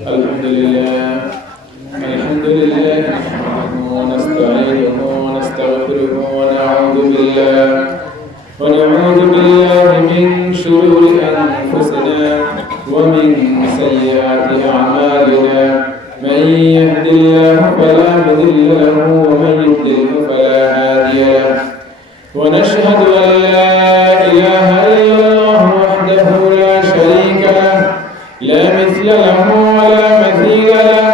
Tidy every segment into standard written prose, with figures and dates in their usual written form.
الحمد لله نحمده ونستعينه ونستغفره ونعوذ بالله من شرور أنفسنا ومن سيئات أعمالنا من يهد الله فلا مضل له ومن يضلل فلا هادي له ونشهد أن لا إله إلا الله وحده لا شريك له لا مثل له ولا مثيل له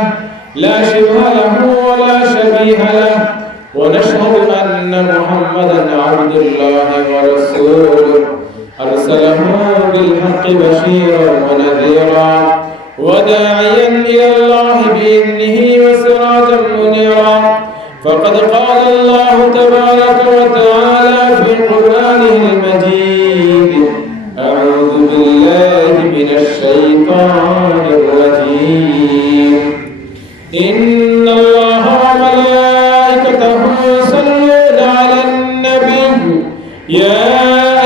لا شبه له ولا شبيه له ونشهد أن محمدا عبد الله ورسوله أرسله بالحق بشيرا ونذيرا وداعيا إلى الله بإذنه وسراجا منيرا فقد قال الله تبارك وتعالى في قرآنه المجيد أعوذ بالله من الشيطان الرجيم إن الله وملائكته يصلون على النبي يا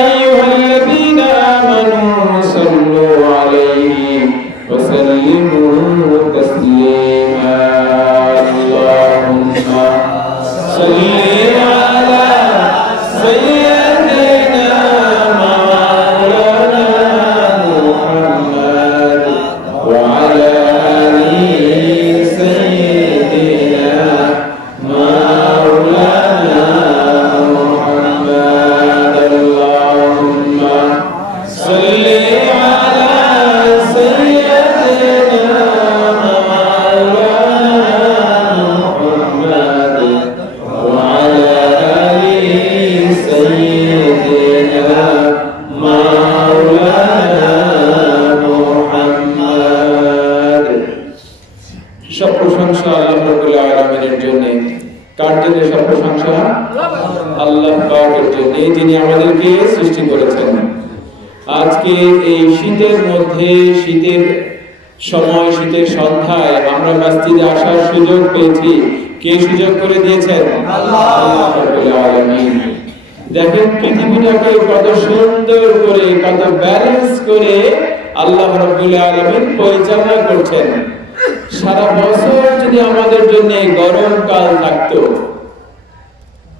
أيها الذين آمنوا صلوا عليه وسلموا تسليما اللهم صل على سيدنا مولانا محمد وعلى آل سيدنا مولانا محمد اللهم صل على سيدنا مولانا محمد وعلى آل سيدنا مولانا محمد সব প্রশংসা আল্লাহ রাব্বুল আলামিনের জন্য। কার জন্য সব প্রশংসা? আল্লাহ পাকের জন্য, যিনি আমাদেরকে সৃষ্টি করেছেন। আজকে এই শীতের মধ্যে, শীতের সময়, শীতের সন্ধ্যায় আমরা মসজিদে আসার সুযোগ পেয়েছি। কে সুযোগ করে দিয়েছেন? আল্লাহ রাব্বুল আলামিন। দেখেন পৃথিবীটাকে কত সুন্দর করে, কত ব্যালেন্স করে আল্লাহ রাব্বুল আলামিন পরিচালনা করছেন। সারা বছর যদি আমাদের জন্য গরম কাল থাকতো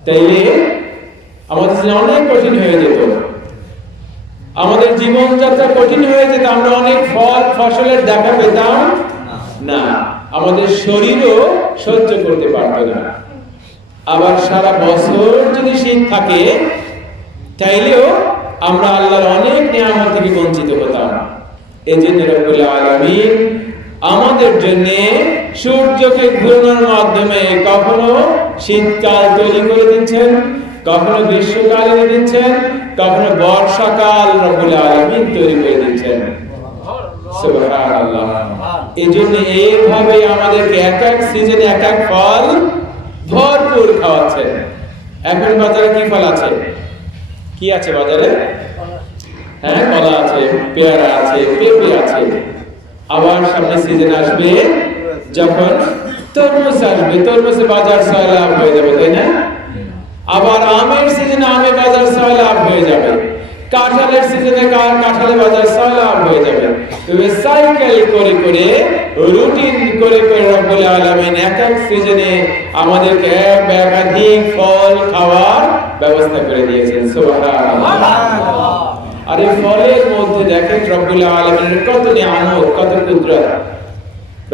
তাইলে আমাদের জন্য অনেক কঠিন হয়ে যেত, আমাদের জীবনযাত্রা কঠিন হয়ে যেত, আমরা অনেক ফল ফসলের দেখা পেতাম না, আমাদের শরীরও সহ্য করতে পারত না। আবার সারা বছর যদি শীত থাকে তাইলেও আমরা আল্লাহর অনেক নিয়ামত থেকে বঞ্চিত হতাম। এজন্য রব্বুল আলামিন আমাদের জন্য সূর্যকে ঘোরানোর মাধ্যমে কখনো শীতকাল তৈরি করে দিচ্ছেন, কখনো গ্রীষ্মকাল এনে দিচ্ছেন, কখনো বর্ষাকাল রব্বুল আলামিন তৈরি করে দিচ্ছেন। সুবহানাল্লাহ। এজন্য এইভাবে আমাদেরকে এক এক সিজনে এক এক ফল ভরপুর খাওয়াচ্ছেন। এখন বাজারে কি ফল আছে? কি আছে বাজারে? হ্যাঁ, কলা আছে, পেয়ারা আছে, পেঁপে আছে। আবার সামনে সিজন আসবে যখন তরমুজ আসবে, তরমুজের বাজার সয়লাভ হয়ে যাবে, তাই না? আবার আমের সিজনে আমের বাজার সয়লাভ হয়ে যাবে, কাঁঠালের সিজনে কাঁঠালের বাজার সয়লাভ হয়ে যাবে। তবে সাইকেল করে করে, রুটিন করে করে রব্বুল আলামিন এক এক সিজনে আমাদেরকে একাধিক ফল খাওয়ার ব্যবস্থা করে দিয়েছেন। সুবহানাল্লাহ। আর এই ফলের মধ্যে দেখেন রব্বুল আলামিনের কত নিয়ামত, কত কুদরত।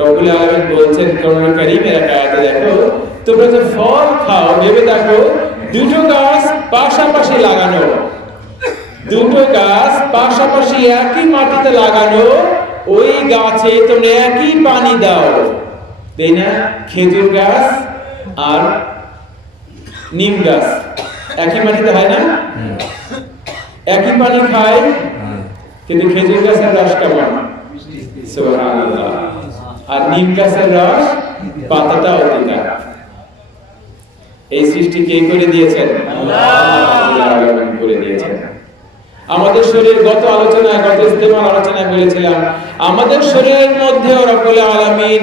রব্বুল আলামিন বলছেন কোরআন কারীমের এক আয়াতে, দেখো তোমরা যে ফল খাও, ভেবে দেখো দুটো গাছ পাশাপাশি লাগানো, দুটো গাছ পাশাপাশি একই মাটিতে লাগানো, ওই গাছে তোমরা একই পানি দাও, তাই না? খেজুর গাছ আর নিম গাছ একই মাটিতে হয় না? একই পানি খায়, কিন্তু খেজুর গাছের রস কেমন? সুবহানাল্লাহ। আর নিম গাছের রস পাতাটা অধিকার। এই সৃষ্টি কে করে দিয়েছেন? আল্লাহ করে দিয়েছেন। আমাদের শরীর, গত ইস্তেমার আলোচনায় বলেছিলাম, আমাদের শরীরের মধ্যে রব্বুল আলামিন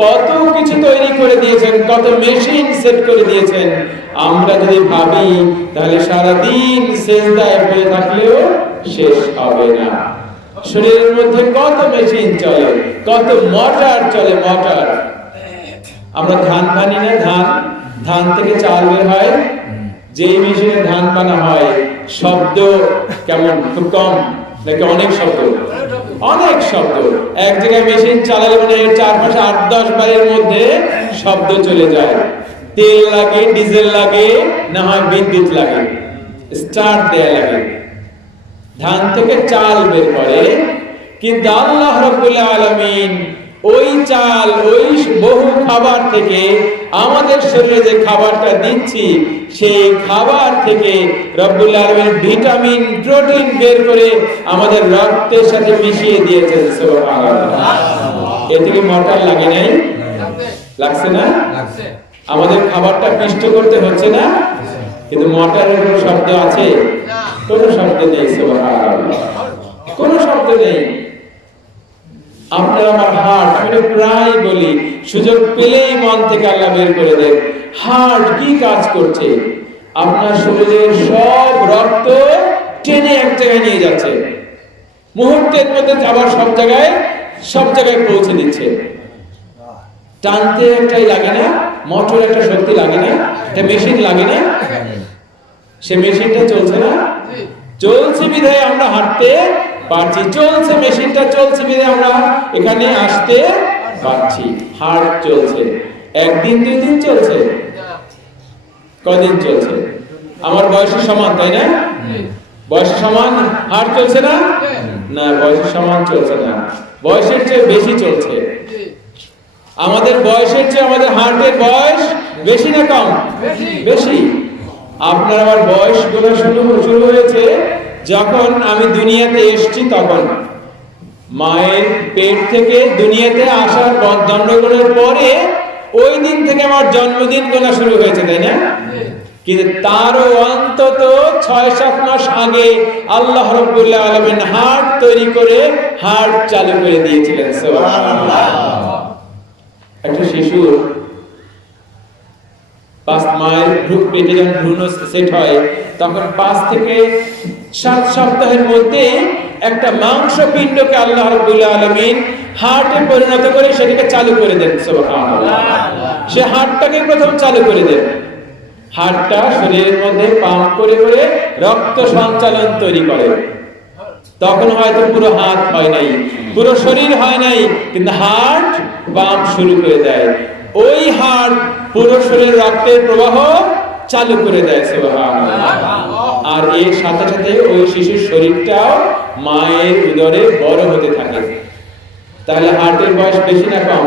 কত কিছু তৈরি করে দিয়েছেন, কত মেশিন সেট করে দিয়েছেন। আমরা যদি ভাবি তাহলে সারা দিন সেজদায় পড়ে থাকলেও শেষ হবে না। শরীরের মধ্যে কত মেশিন চলে, কত মোটর চলে, মোটর। আমরা ধান বানি না, ধান থেকে চাল বের হয়, যেই মেশিনে ধান বানা হয় শব্দ কেমন, খুব কম নাকি অনেক শব্দ? অনেক শব্দ। এক জায়গায় মেশিন চালালে মানে এর চারপাশে 8-10 বারের মধ্যে শব্দ চলে যায়। তেল লাগে, ডিজেল লাগে, না হয় বিদ্যুৎ লাগে, স্টার্ট দেয়া লাগে। ধান থেকে চাল বের করে, কিন্তু আল্লাহ রাব্বুল আলামিন ওই চাল, ওই বহু খাবার থেকে আমাদের শরীরে যে খাবারটা দিচ্ছি, সেই খাবার থেকে রব্বুল আলামিন ভিটামিন, প্রোটিন বের করে আমাদের রক্তের সাথে মিশিয়ে দিয়েছেন। সুবহানাল্লাহ। এতে কি মোটর লাগে নাই? লাগছে না? আমাদের খাবারটা পিষ্ট করতে হচ্ছে না, কিন্তু মোটরের কোনো শব্দ আছে? কোনো শব্দ নেই। সুবহানাল্লাহ, কোনো শব্দ নেই। আপনার আমার হার্ট, আমি প্রায় বলি, সুযোগ পেলেই মন থেকে আল্লাহ বের করে দেন। হার্ট কি কাজ করছে? আপনার শরীরের সব রক্ত টেনে এক জায়গায় নিয়ে যাচ্ছে, মুহূর্তের মধ্যে আবার সব জায়গায় পৌঁছে দিচ্ছে। টানতে একটাই লাগে না, মোটর একটা শক্তি লাগে না, একটা মেশিন লাগে না? সে মেশিনটা চলছে না? চলছে বিধায় আমরা হাঁটতে পারছি, চলছে মেশিনটা, চলছে বিধায় আমরা এখানে আসতে পারছি। হার্ট চলছে, একদিন 2 দিন চলছে, কদিন চলছে? আমার বয়সের সমান, তাই না? বয়সের সমান হার্ট চলছে না? না, বয়সের সমান চলছে না, বয়সের চেয়ে বেশি চলছে। আমাদের বয়সের চেয়ে আমাদের হার্টের বয়স বেশি না কম? বেশি। আপনার আমার বয়স গুলো শুরু হয়েছে যখন আমি দুনিয়াতে এসেছি, তখন মায়ের পেট থেকে দুনিয়াতে আসার দণ্ডগণের পরে ওই দিন থেকে আমার জন্মদিন গোনা শুরু হয়েছে, তাই না? কিন্তু তারও অন্তত 6-7 মাস আগে আল্লাহ রাব্বুল আলামিন হার্ট তৈরি করে হার্ট চালু করে দিয়েছিলেন। সুবহানাল্লাহ। একটা শিশুর 5 মায়ের পেটে যখন ভ্রূণ সেট হয়, তখন 5 থেকে 7 সপ্তাহের মধ্যে একটা মাংসপিণ্ডকে আল্লাহ রাব্বুল আলামিন হার্টে পরিণত করে সেটাকে চালু করে দেন। সুবহানাল্লাহ। সে হার্টটাকে প্রথম চালু করে দেন। হার্টটা শরীরের মধ্যে পাম্প করে করে রক্ত সঞ্চালন তৈরি করে। তখন হয়তো পুরো হাত হয় নাই, পুরো শরীর হয় নাই, কিন্তু হার্ট পাম্প শুরু করে দেয়। ওই হার্ট পুরো শরীরে রক্তের প্রবাহ চালু করে দেয়। সুবহানাল্লাহ। আর এর সাথে সাথে ওই শিশুর শরীরটাও মায়ের উদরে বড় হতে থাকে। তাহলে হার্টের বয়স বেশি না কম?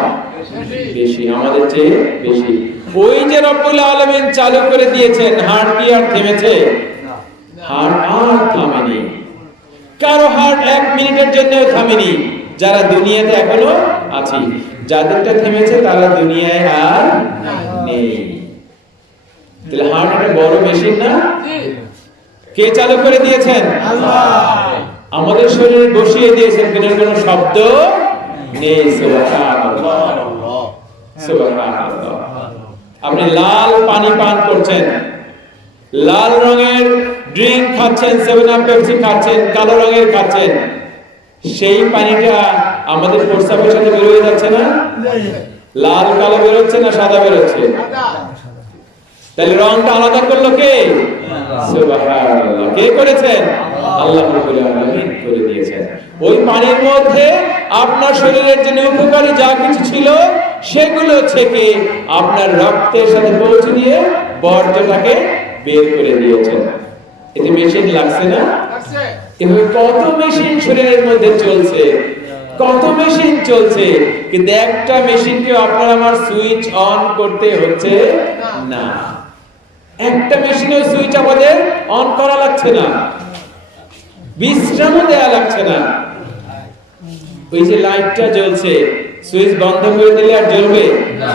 বেশি, আমাদের চেয়ে বেশি। ওই যে রব্বুল আলামিন চালু করে দিয়েছেন, হার্ট কি আর থেমেছে? হার্ট আর থামেনি। কারো হার্ট 1 মিনিটের জন্যও থামেনি, যারা দুনিয়াতে এখনো আছি। যাদেরটা থেমেছে তারা দুনিয়ায় আর নেই। তাহলে হার্ট একটা বড় মেশিন না? কে চালু করে দিয়েছেন? আল্লাহ। আমাদের শরীরে বসিয়ে দিয়েছেন, কোনো শব্দ নেই। সুবহানাল্লাহ, সুবহানাল্লাহ। আপনি লাল পানি পান করছেন, লাল রঙের ড্রিঙ্ক খাচ্ছেন, 7 আপ পেপসি খাচ্ছেন, কালো রঙের খাচ্ছেন, সেই পানিটা আমাদের প্রস্রাবের সাথে বের হয়ে যাচ্ছে না? লাল কালো বের হচ্ছে না সাদা বের হচ্ছে? তাহলে রংটা আলাদা করলো কে? সুবহানাল্লাহ। কে করেছেন? আল্লাহ রাব্বুল আলামিন করে দিয়েছেন। ওই পানির মধ্যে আপনার শরীরের জন্য উপকারী যা কিছু ছিল সেগুলো থেকে আপনার রক্তের সাথে পৌঁছে দিয়ে বর্জ্যটাকে বের করে দিয়েছেন। এতে মেশিন লাগছে না? এভাবে কত মেশিন শরীরের মধ্যে চলছে, কত মেশিন চলছে, কিন্তু একটা মেশিনকে আপনার আমার সুইচ অন করতে হচ্ছে না। একটা মেশিনের সুইচ আমাদের অন করা লাগছে না, বিশ্রামও দেয়া লাগছে না। ওই যে লাইটটা জ্বলছে, সুইচ বন্ধ করে দিলে আর জ্বলবে না?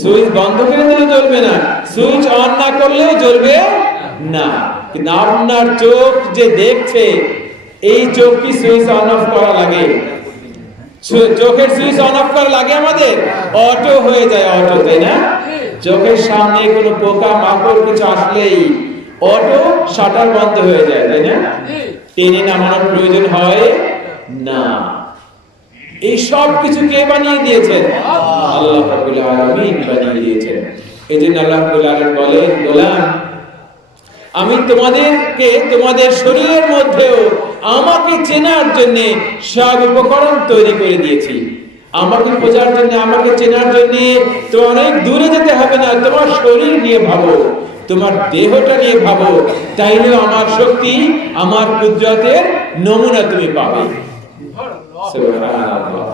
সুইচ বন্ধ করে দিলে জ্বলবে না, সুইচ অন না করলেও জ্বলবে না। কিন্তু আপনার চোখ যে দেখছে, এই চোখ কি সুইচ অন অফ করা লাগে? চোখের সুইচ অন অফ করা লাগে আমাদের? অটো হয়ে যায়, অটো, তাই না? চোখের সামনে কোনো পোকা মাকড় কিছু আসলেই অটো শাটার বন্ধ হয়ে যায়, তাই না? টেনে নামানোর প্রয়োজন হয় না। এই সব কিছু কে বানিয়ে দিয়েছেন? আল্লাহ রাব্বুল আলামিন বানিয়ে দিয়েছেন। এজন্য আল্লাহ রাব্বুল আলামিন বলেন, গোলাম আমি তোমাদেরকে তোমাদের শরীরের মধ্যেও আমাকে চেনার জন্য সব উপকরণ তৈরি করে দিয়েছি। আমাকে খোঁজার জন্য, আমাকে চেনার জন্য তোমার অনেক দূরে যেতে হবে না। তোমার শরীর নিয়ে ভাবো, তোমার দেহটা নিয়ে ভাবো, তাইলে আমার শক্তি, আমার কুদরতের নমুনা তুমি পাবে। সুবহানাল্লাহ।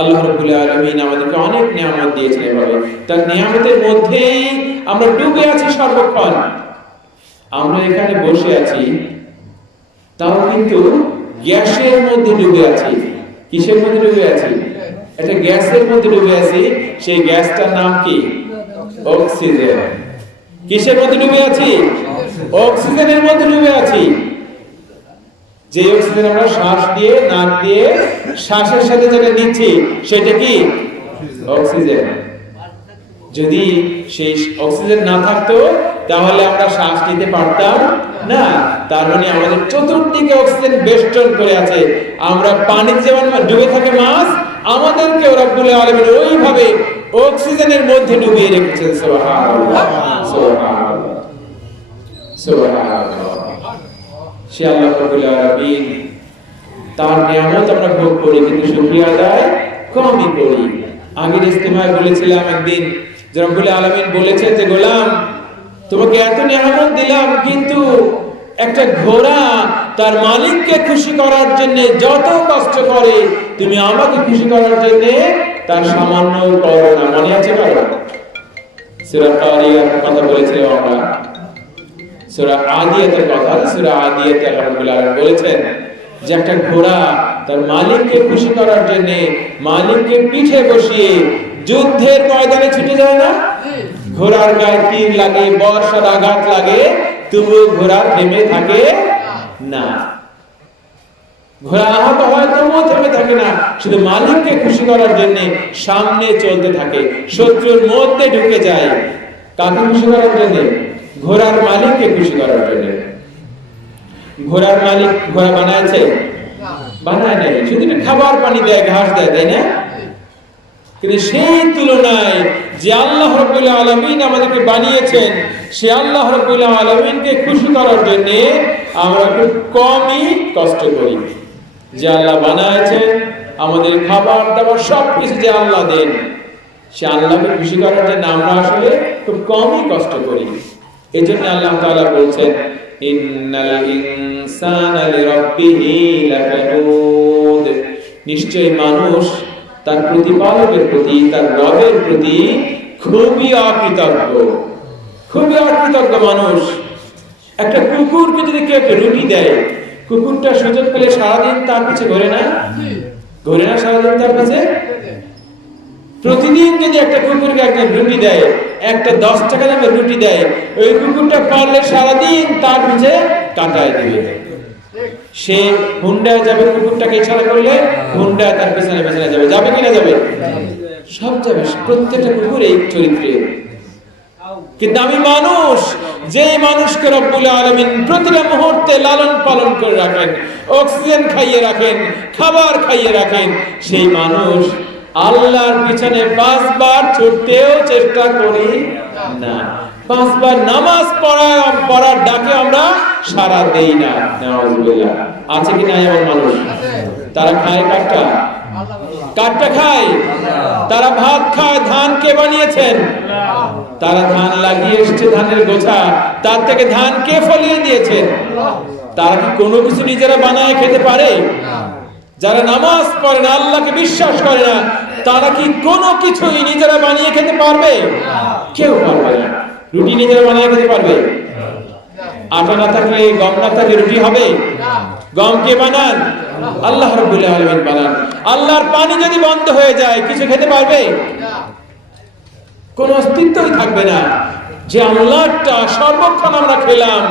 আল্লাহ রাব্বুল আলামিন আমাদেরকে অনেক নিয়ামত দিয়েছেন। এভাবে তার নিয়ামতের মধ্যেই আমরা ডুবে আছি সর্বক্ষণ। আমরা এখানে বসে আছি, তাও কিন্তু গ্যাসের মধ্যে ডুবে আছি। কিসের মধ্যে ডুবে আছি? একটা গ্যাসের মধ্যে ডুবে আছি। সেই গ্যাসটার নাম কি? অক্সিজেন। কিসের মধ্যে ডুবে আছি? অক্সিজেনের মধ্যে ডুবে আছি। যে অক্সিজেন আমরা শ্বাস দিয়ে, নাক দিয়ে শ্বাসের সাথে যেটা নিচ্ছি সেটা কি? অক্সিজেন। যদি সেই অক্সিজেন না থাকতো তাহলে আমরা শ্বাস নিতে পারতাম না। তার মানে আমাদের চতুর্দিকে অক্সিজেন বেষ্টন করে আছে। আমরা পানিতে যেমন ডুবে থাকে মাছ, আমাদেরকে রব্বুল আলামিন ওইভাবে অক্সিজেনের মধ্যে ডুবিয়ে রেখেছেন। সুবহানাল্লাহ, সুবহানাল্লাহ, সুবহানাল্লাহ। সে আল্লাহ রাব্বুল আলামিন তার নিয়ামত আমরা ভোগ করি, কিন্তু শুকরিয়া আদায় কমই করি। আগের ইস্তেমায় বলেছিলাম একদিন যে রব্বুল আলামিন বলেছেন যে গোলাম তোমাকে এত নিয়ামত দিলাম, কিন্তু একটা ঘোড়া তার মালিককে খুশি করার জন্য যত কষ্ট করে তুমি আমাকে খুশি করার জন্য তার সামান্য করো না। মনে আছে কারো? সূরা কারিয়ার কথা বলেছিলাম আমরা, সূরা আদিয়াতের কথা। সূরা আদিয়াতে আল্লাহ রাব্বুল আলামিন বলেছেন যে একটা ঘোড়া তার মালিককে খুশি করার জন্য মালিককে পিঠে বসিয়ে যুদ্ধের ময়দানে ছুটে যায় না? ঘোড়ার গায়ে তীর লাগে, বর্ষার আঘাত লাগে, তবুও ঘোড়া থেমে থাকে না। ঘোড়া আহত হয় তবুও থেমে থাকে না, শুধু মালিককে খুশি করার জন্য সামনে চলতে থাকে। শত্রুর মধ্যে ঢুকে যায়। কাকে খুশি করার জন্য? ঘোড়ার মালিককে খুশি করার জন্য। ঘোড়ার মালিক ঘোড়া বানায়ছে? বানায় নাই, শুধু খাবার পানি দেয়, ঘাস দেয়, তাই না? কিন্তু সেই তুলনায় যে আল্লাহ রাব্বুল আলামিন আমাদেরকে বানিয়েছেন, সে আল্লাহ রাব্বুল আলামিনকে খুশি করার জন্য আমরা খুব কমই কষ্ট করি। যে আল্লাহ বানায়েছেন, আমাদের খাবার দাবার সবকিছু যে আল্লাহ দেন, সে আল্লাহকে খুশি করার জন্য আমরা আসলে খুব কমই কষ্ট করি। এজন্য আল্লাহ তাআলা বলছেন, ইন্নাল ইনসানা লিরাব্বিহি লাকানুদ। নিশ্চয়ই মানুষ তার প্রতিপালকের প্রতি, তার রবের প্রতি খুবই অকৃতজ্ঞ, খুবই অকৃতজ্ঞ মানুষ। একটা কুকুরকে যদি কেউ রুটি দেয়, কুকুরটা সুযোগ পেলে সারাদিন তার পিছে ঘোরে না? ঘোরে না সারাদিন তার পিছে? প্রতিদিন যদি একটা কুকুরকে একজন রুটি দেয়, একটা 10 টাকা দামের রুটি দেয়, ওই কুকুরটা পারলে সারাদিন তার পিছে কাটায় দিবে। সে হুন্ডায় যাবে, কুকুরটাকে ইশারা করলে হুন্ডা তার পিছনে পিছনে যাবে। যাবে কিনা? যাবে, সব যাবে। প্রত্যেকটা কুকুর এই চরিত্রের। কিন্তু আমি মানুষ, যে মানুষকে রব্বুল আলামিন প্রতিটা মুহূর্তে লালন পালন করে রাখেন, অক্সিজেন খাইয়ে রাখেন, খাবার খাইয়ে রাখেন, সেই মানুষ আল্লাহর পিছনে 5 বার ছুটতেও চেষ্টা করি না। 5 বার নামাজ পড়ার ডাকে আমরা সাড়া দেই না। নাউজুবিল্লাহ। আছে কি নাই এমন মানুষ? তারা খায় কাটটা, কাটটা খায়। তারা ভাত খায়। ধান কে বানিয়েছেন? তারা ধান লাগিয়ে এসেছে, ধানের গোছা, তার থেকে ধান কে ফলিয়ে দিয়েছেন? তারা কি কোনো কিছু নিজেরা বানায় খেতে পারে? যারা নামাজ পড়ে না, আল্লাহকে বিশ্বাস করে না, তারা কি কোনো কিছুই নিজেরা বানিয়ে খেতে পারবে? কেউ পারবে না। রুটি নিজেরা বানিয়ে খেতে পারবে? আটা না থাকলে, গম না থাকলে রুটি হবে? গম কে বানান? আল্লাহ রাব্বুল আলামিন বানান। আল্লাহর পানি যদি বন্ধ হয়ে যায়, কিছু খেতে পারবে? কোন অস্তিত্বই থাকবে না। যে আল্লাহটা সর্বক্ষণ আমরা খেলাম,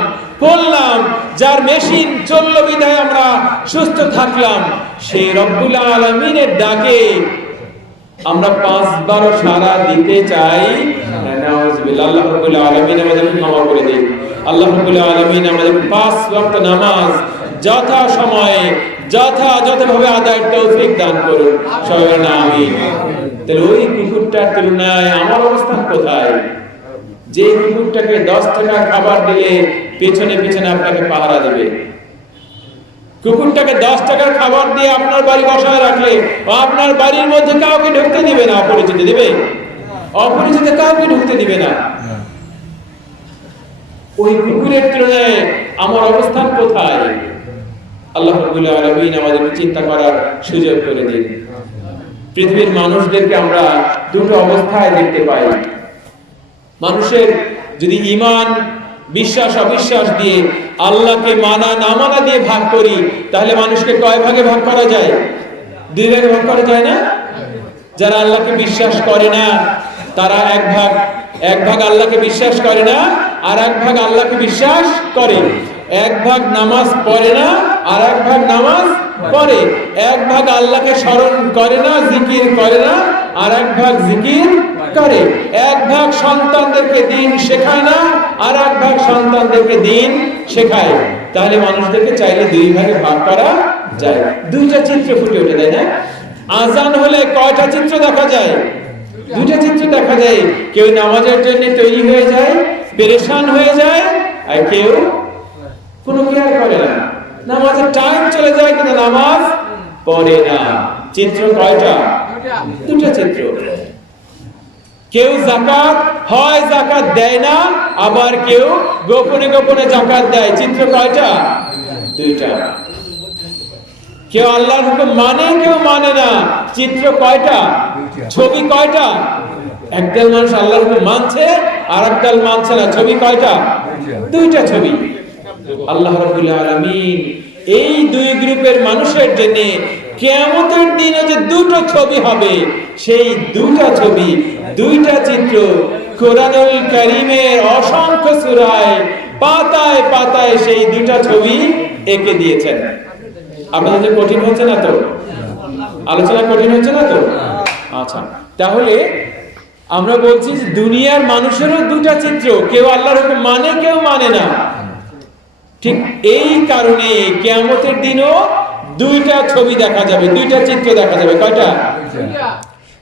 পড়লাম, যার মেশিন চললো বিধায় আমরা সুস্থ থাকলাম, সেই রব্বুল আলামিনের ডাকে আমরা 5 বার সারা দিতে চাই নাউজুবিল্লাহ। আল্লাহ রাব্বুল আলামিন আমাদেরকে ক্ষমা করে দিন। আল্লাহ রাব্বুল আলামিন আমাদের 5 ওয়াক্ত নামাজ যথা সময়ে যথাযথভাবে আদায়ের তৌফিক দান করুন, সবাই বলেন আমিন। তাহলে ওই কুকুরটার তুলনায় আমার অবস্থান কোথায়? যে কুকুরটাকে 10 টাকা খাবার দিলে পেছনে পেছনে আপনাকে পাহারা দেবে, কুকুরটাকে 10 টাকার খাবার দিয়ে আপনার বাড়ি বসায় রাখলে আপনার বাড়ির মধ্যে কাউকে ঢুকতে দিবে না, অপরিচিত দিবে, অপরিচিত কাউকে ঢুকতে দিবে না। ওই কুকুরের তুলনায় আমার অবস্থান কোথায়? আল্লাহ রাব্বুল আলামিন আমাদেরকে চিন্তা করার সুযোগ করে দিন। পৃথিবীর মানুষদেরকে আমরা দুটো অবস্থায় দেখতে পাই। মানুষের যদি ঈমান, বিশ্বাস অবিশ্বাস দিয়ে, আল্লাহকে মানা না মানা দিয়ে ভাগ করি, তাহলে মানুষকে কয় ভাগে ভাগ করা যায়? 2 ভাগে ভাগ করা যায় না? যারা আল্লাহকে বিশ্বাস করে না তারা এক ভাগ আল্লাহকে বিশ্বাস করে না, আর এক ভাগ আল্লাহকে বিশ্বাস করে। এক ভাগ নামাজ পড়ে না, আর এক ভাগ নামাজ পড়ে। এক ভাগ আল্লাহকে স্মরণ করে না, জিকির করে না, আর এক ভাগ জিকির করে। এক ভাগ সন্তানদেরকে দ্বীন শেখায় না, আর এক ভাগ সন্তানদেরকে দ্বীন শেখায়। তাহলে মানুষদেরকে চাইলে 2 ভাগে ভাগ করা যায়। 2টা চিত্র ফুটে ওঠে, তাই না? আজান হলে কয়টা চিত্র দেখা যায়? 2টা চিত্র দেখা যায়। কেউ নামাজের জন্য তৈরি হয়ে যায়, পেরেশান হয়ে যায়, আর কেউ কোনো কেয়ার করে না, নামাজের টাইম চলে যায় কিন্তু নামাজ পড়ে না। চিত্র কয়টা? 2টা চিত্র। কেউ জাকাত দেয় না, আবার কেউ গোপনে গোপনে জাকাত দেয়। চিত্র কয়টা? 2টা। কেউ আল্লাহর হুকুম মানে, কেউ মানে না। চিত্র কয়টা? ছবি কয়টা? একদল মানুষ আল্লাহর হুকুম মানছে, আর একদল মানছে না। ছবি কয়টা? 2টা ছবি। আল্লাহ রাব্বুল আলামিন এই 2 গ্রুপের মানুষের জন্য কিয়ামতের দিনে যে 2টো ছবি হবে, সেই 2টা ছবি, 2টা চিত্র কোরআনুল কারীমের অসংখ্য সূরায় পাতায় পাতায় সেই 2টা ছবি এঁকে দিয়েছেন। আপনাদের কঠিন হচ্ছে না তো? আলোচনা কঠিন হচ্ছে না তো? আচ্ছা, তাহলে আমরা বলছি যে দুনিয়ার মানুষেরও 2টা চিত্র, কেউ আল্লাহর হুকুম মানে, কেউ মানে না। ঠিক এই কারণে কিয়ামতের দিনও 2টা ছবি দেখা যাবে, 2টা চিত্র দেখা যাবে। কয়টা?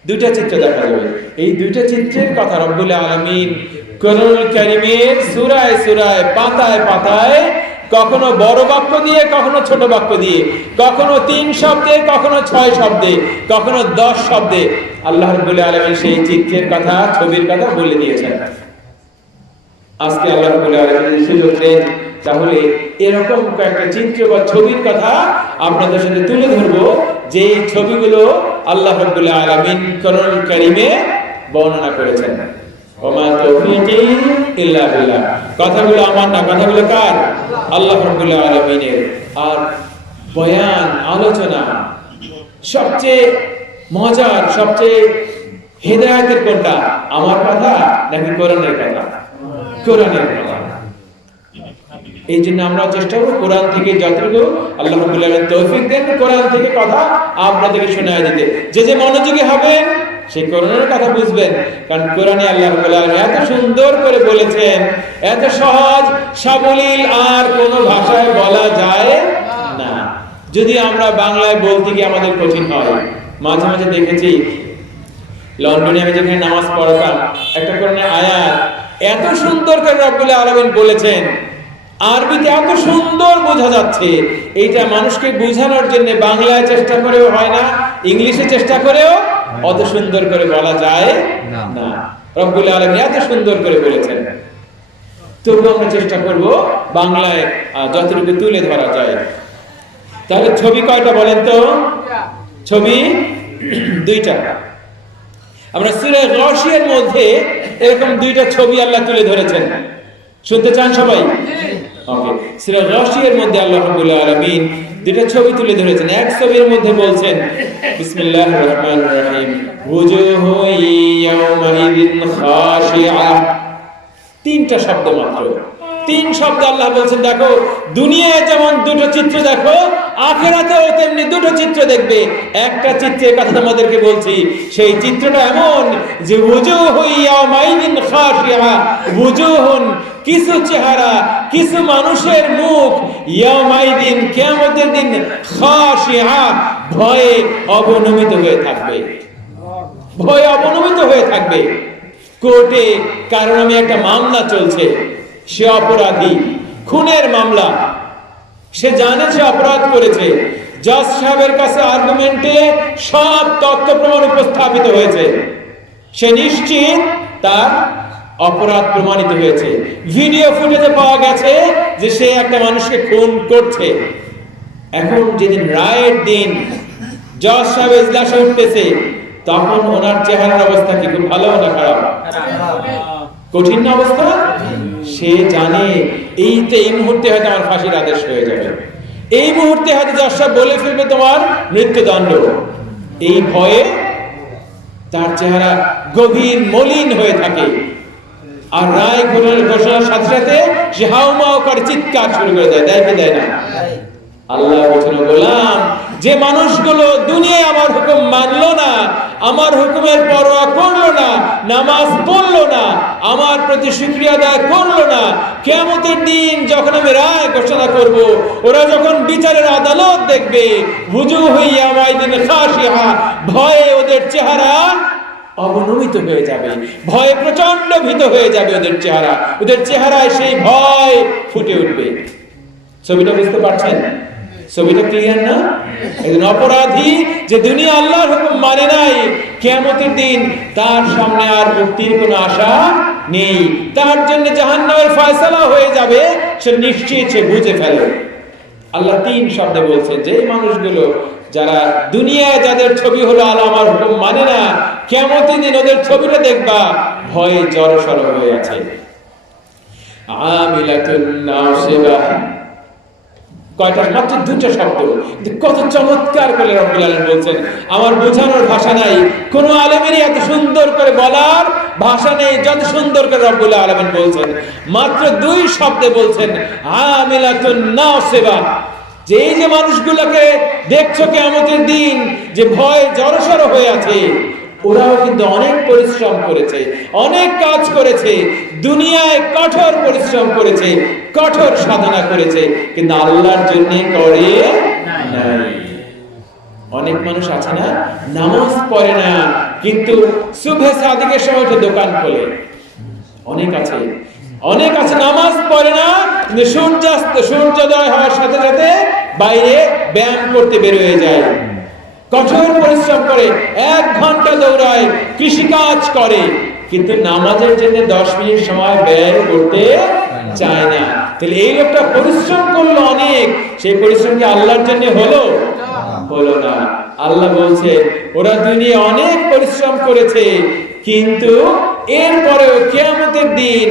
2টা চিত্র দেখা যাবে। এই 2টা চিত্রের কথা রব্বুল আলামিন কোরআনুল কারীমের সূরায় সূরায় পাতায় পাতায়, কখনো বড় বাক্য দিয়ে, কখনো ছোট বাক্য দিয়ে, কখনো 3 শব্দে, কখনো 6 শব্দে, কখনো 10 শব্দে আল্লাহ রাব্বুল আলামিন সেই চিত্রের কথা, ছবির কথা বলে দিয়েছেন। আজকে আল্লাহ রাব্বুল আলামিন সুযোগ দেন, তাহলে এরকম কয়েকটা চিত্র বা ছবির কথা আপনাদের সাথে তুলে ধরবো, যে ছবিগুলো আল্লাহ রাব্বুল আলামিন কোরআনুল কারীমে বর্ণনা করেছেন। ওমা তাওফীকি ইল্লা বিল্লাহ। কথাগুলো আমার না, কথাগুলো কার? আল্লাহ রাব্বুল আলামিনের। আর বয়ান, আলোচনা সবচেয়ে মজার, সবচেয়ে হেদায়েতের কোনটা? আমার কথা নাকি কোরআনের কথা? কোরআনের কথা। এই জন্য আমরা চেষ্টা করব কোরআন থেকে যতটুকু আল্লাহ রাব্বুল আলামিন তৌফিক দেন, কোরআন থেকে কথা আপনাদেরকে শোনায় দিতে। যে মনোযোগী হবেন সেই কোরআনের কথা বুঝবেন। কারণ কোরআনে আল্লাহ রাব্বুল আলামিন এত সুন্দর করে বলেছেন, এত সহজ সাবলীল, আর কোনো ভাষায় বলা যায় না। যদি আমরা বাংলায় বলতে গিয়ে আমাদের কঠিন হয়। মাঝে মাঝে দেখেছি, লন্ডনে আমি যেখানে নামাজ পড়তাম, একটা কোরআনের আয়াত এত সুন্দর করে রব্বুল আলামিন বলেছেন, আরবিতে এত সুন্দর বোঝা যাচ্ছে, এইটা মানুষকে বোঝানোর জন্য বাংলায় চেষ্টা করেও হয় না, ইংলিশে চেষ্টা করেও অত সুন্দর করে বলা যায় না। রব্বুল আলামিন এত সুন্দর করে বলেছেন, তবু আমরা চেষ্টা করব বাংলায় যতটুকু তুলে ধরা যায়। তাহলে ছবি কয়টা বলেন তো? ছবি 2টা। আমরা সূরা গাশিয়ার মধ্যে এরকম 2টা ছবি আল্লাহ তুলে ধরেছেন। শুনতে চান সবাই? ওকে। সূরা গাশিয়ার মধ্যে আল্লাহ রাব্বুল আলামিন 2টা ছবি তুলে ধরেছেন। এক ছবির মধ্যে বলছেন বিসমিল্লাহির রহমানির রহিম, ওয়াজুহু ইয়াওমাইযিন খাশিআ। 3টা শব্দ মাত্র, 3 শব্দ আল্লাহ বলছেন। দেখো দুনিয়ায় যেমন 2টো চিত্র দেখো, আখিরাতেও তেমনি দুটো চিত্র দেখবে। একটা চিত্রের কথা তোমাদেরকে বলছি, সেই চিত্রটা এমন যে ওয়াজুহু ইয়াওমাইদিন খাশিয়া, ওয়াজুহুন কিছু চেহারা, কিছু মানুষের মুখ, ইয়াওমাইদিন কিয়ামতের দিন খাশিয়া ভয়ে অবনমিত হয়ে থাকবে, ভয়ে অবনমিত হয়ে থাকবে। কোর্টে কারণ নামে একটা মামলা চলছে, সে অপরাধী, খুনের মামলা, সে জানে সে অপরাধ করেছে। জজ সাহেবের কাছে আর্গুমেন্টে সব তথ্য প্রমাণ উপস্থাপিত হয়েছে, সে নিশ্চিত তার অপরাধ প্রমাণিত হয়েছে। ভিডিও ফুটেজে পাওয়া গেছে যে সে একটা মানুষকে খুন করছে। এখন যেদিন রায়ের দিন জজ সাহেব ইজলাসে উঠতেছে, তখন ওনার চেহারার অবস্থা কি খুব ভালো না খারাপ? কঠিন না অবস্থা? সে জানে এই মুহূর্তে হয়তো আমার ফাঁসির আদেশ হয়ে যাবে, এই মুহূর্তে হয়তো জজ সাহেব বলে ফেলবে তোমার মৃত্যুদণ্ড। এই ভয়ে তার চেহারা গভীর মলিন হয়ে থাকে। আর রায় ঘোষণার সাথে সাথে সে হাউমাউ করে চিৎকার শুরু করে দেয়, দেয় কি দেয় না? আল্লাহ বলেন, গোলাম, যে মানুষগুলো দুনিয়ায় আমার হুকুম মানলো না, আমার হুকুমের পরোয়া করলো না, নামাজ পড়লো না, আমার প্রতি শুকরিয়া আদায় করলো না, কিয়ামতের দিন যখন আমি রায় ঘোষণা করব, ওরা যখন বিচারের আদালত দেখবে, ওয়াজুহু ইয়াওমাইদিন খাশিয়া, ভয়ে ওদের চেহারা অবনমিত হয়ে যাবে, ভয়ে প্রচন্ড ভীত হয়ে যাবে ওদের চেহারা, ওদের চেহারায় সেই ভয় ফুটে উঠবে। ছবিটা বুঝতে পারছেন? ছবিটা ক্লিয়ার না? একজন অপরাধী যে দুনিয়া আল্লাহর হুকুম মানে নাই, কিয়ামতের দিন তার সামনে আর মুক্তির কোনো আশা নেই, তার জন্য জাহান্নামের ফয়সালা হয়ে যাবে, সে নিশ্চিত, সে বুঝে ফেলে। আল্লাহ তিন শব্দে বলছেন যে এই মানুষগুলো যারা দুনিয়ায় যাদের ছবি হলো আল্লাহ আমার হুকুম মানে না, কিয়ামতের দিন ওদের ছবিটা দেখবা ভয়ে জড়সড় হয়ে আছে। আমিলাতুন নাসিবা, কয়টা? মাত্র দুটো শব্দ, কত চমৎকার করে রব্বুল আলামিন বলছেন। আমার বোঝানোর ভাষা নাই, কোন আলেমেরই এত সুন্দর করে বলার ভাষা নেই যত সুন্দর করে রব্বুল আলামিন বলছেন। মাত্র দুই শব্দে বলছেন আমিলাতুন নাসিবা, যে এই যে মানুষগুলোকে দেখছো কিয়ামতের দিন যে ভয়ে জড়সড় হয়ে আছে, ওরাও কিন্তু অনেক পরিশ্রম করেছে, অনেক কাজ করেছে, দুনিয়ায় কঠোর পরিশ্রম করেছে, কঠোর সাধনা করেছে, কিন্তু আল্লাহর জন্য করে নাই। অনেক মানুষ আছে না, নামাজ পড়ে না কিন্তু সুবহে সাদিকের সময় উঠে দোকান খোলে। অনেক আছে, অনেক আছে নামাজ পড়ে না কিন্তু সূর্যোদয় হওয়ার সাথে সাথে বাইরে ব্যায়াম করতে বের হয়ে যায়, কঠোর পরিশ্রম করে, 1 ঘন্টা দৌড়ায়, কৃষিকাজ করে, কিন্তু নামাজের জন্য 10 মিনিট সময় ব্যয় করতে চায় না। তাহলে এই লোকটা পরিশ্রম করলো অনেক, সেই পরিশ্রম কি আল্লাহর জন্য হলো? হলো না। আল্লাহ বলছে ওরা দুনিয়া অনেক পরিশ্রম করেছে, কিন্তু এরপরেও কিয়ামতের দিন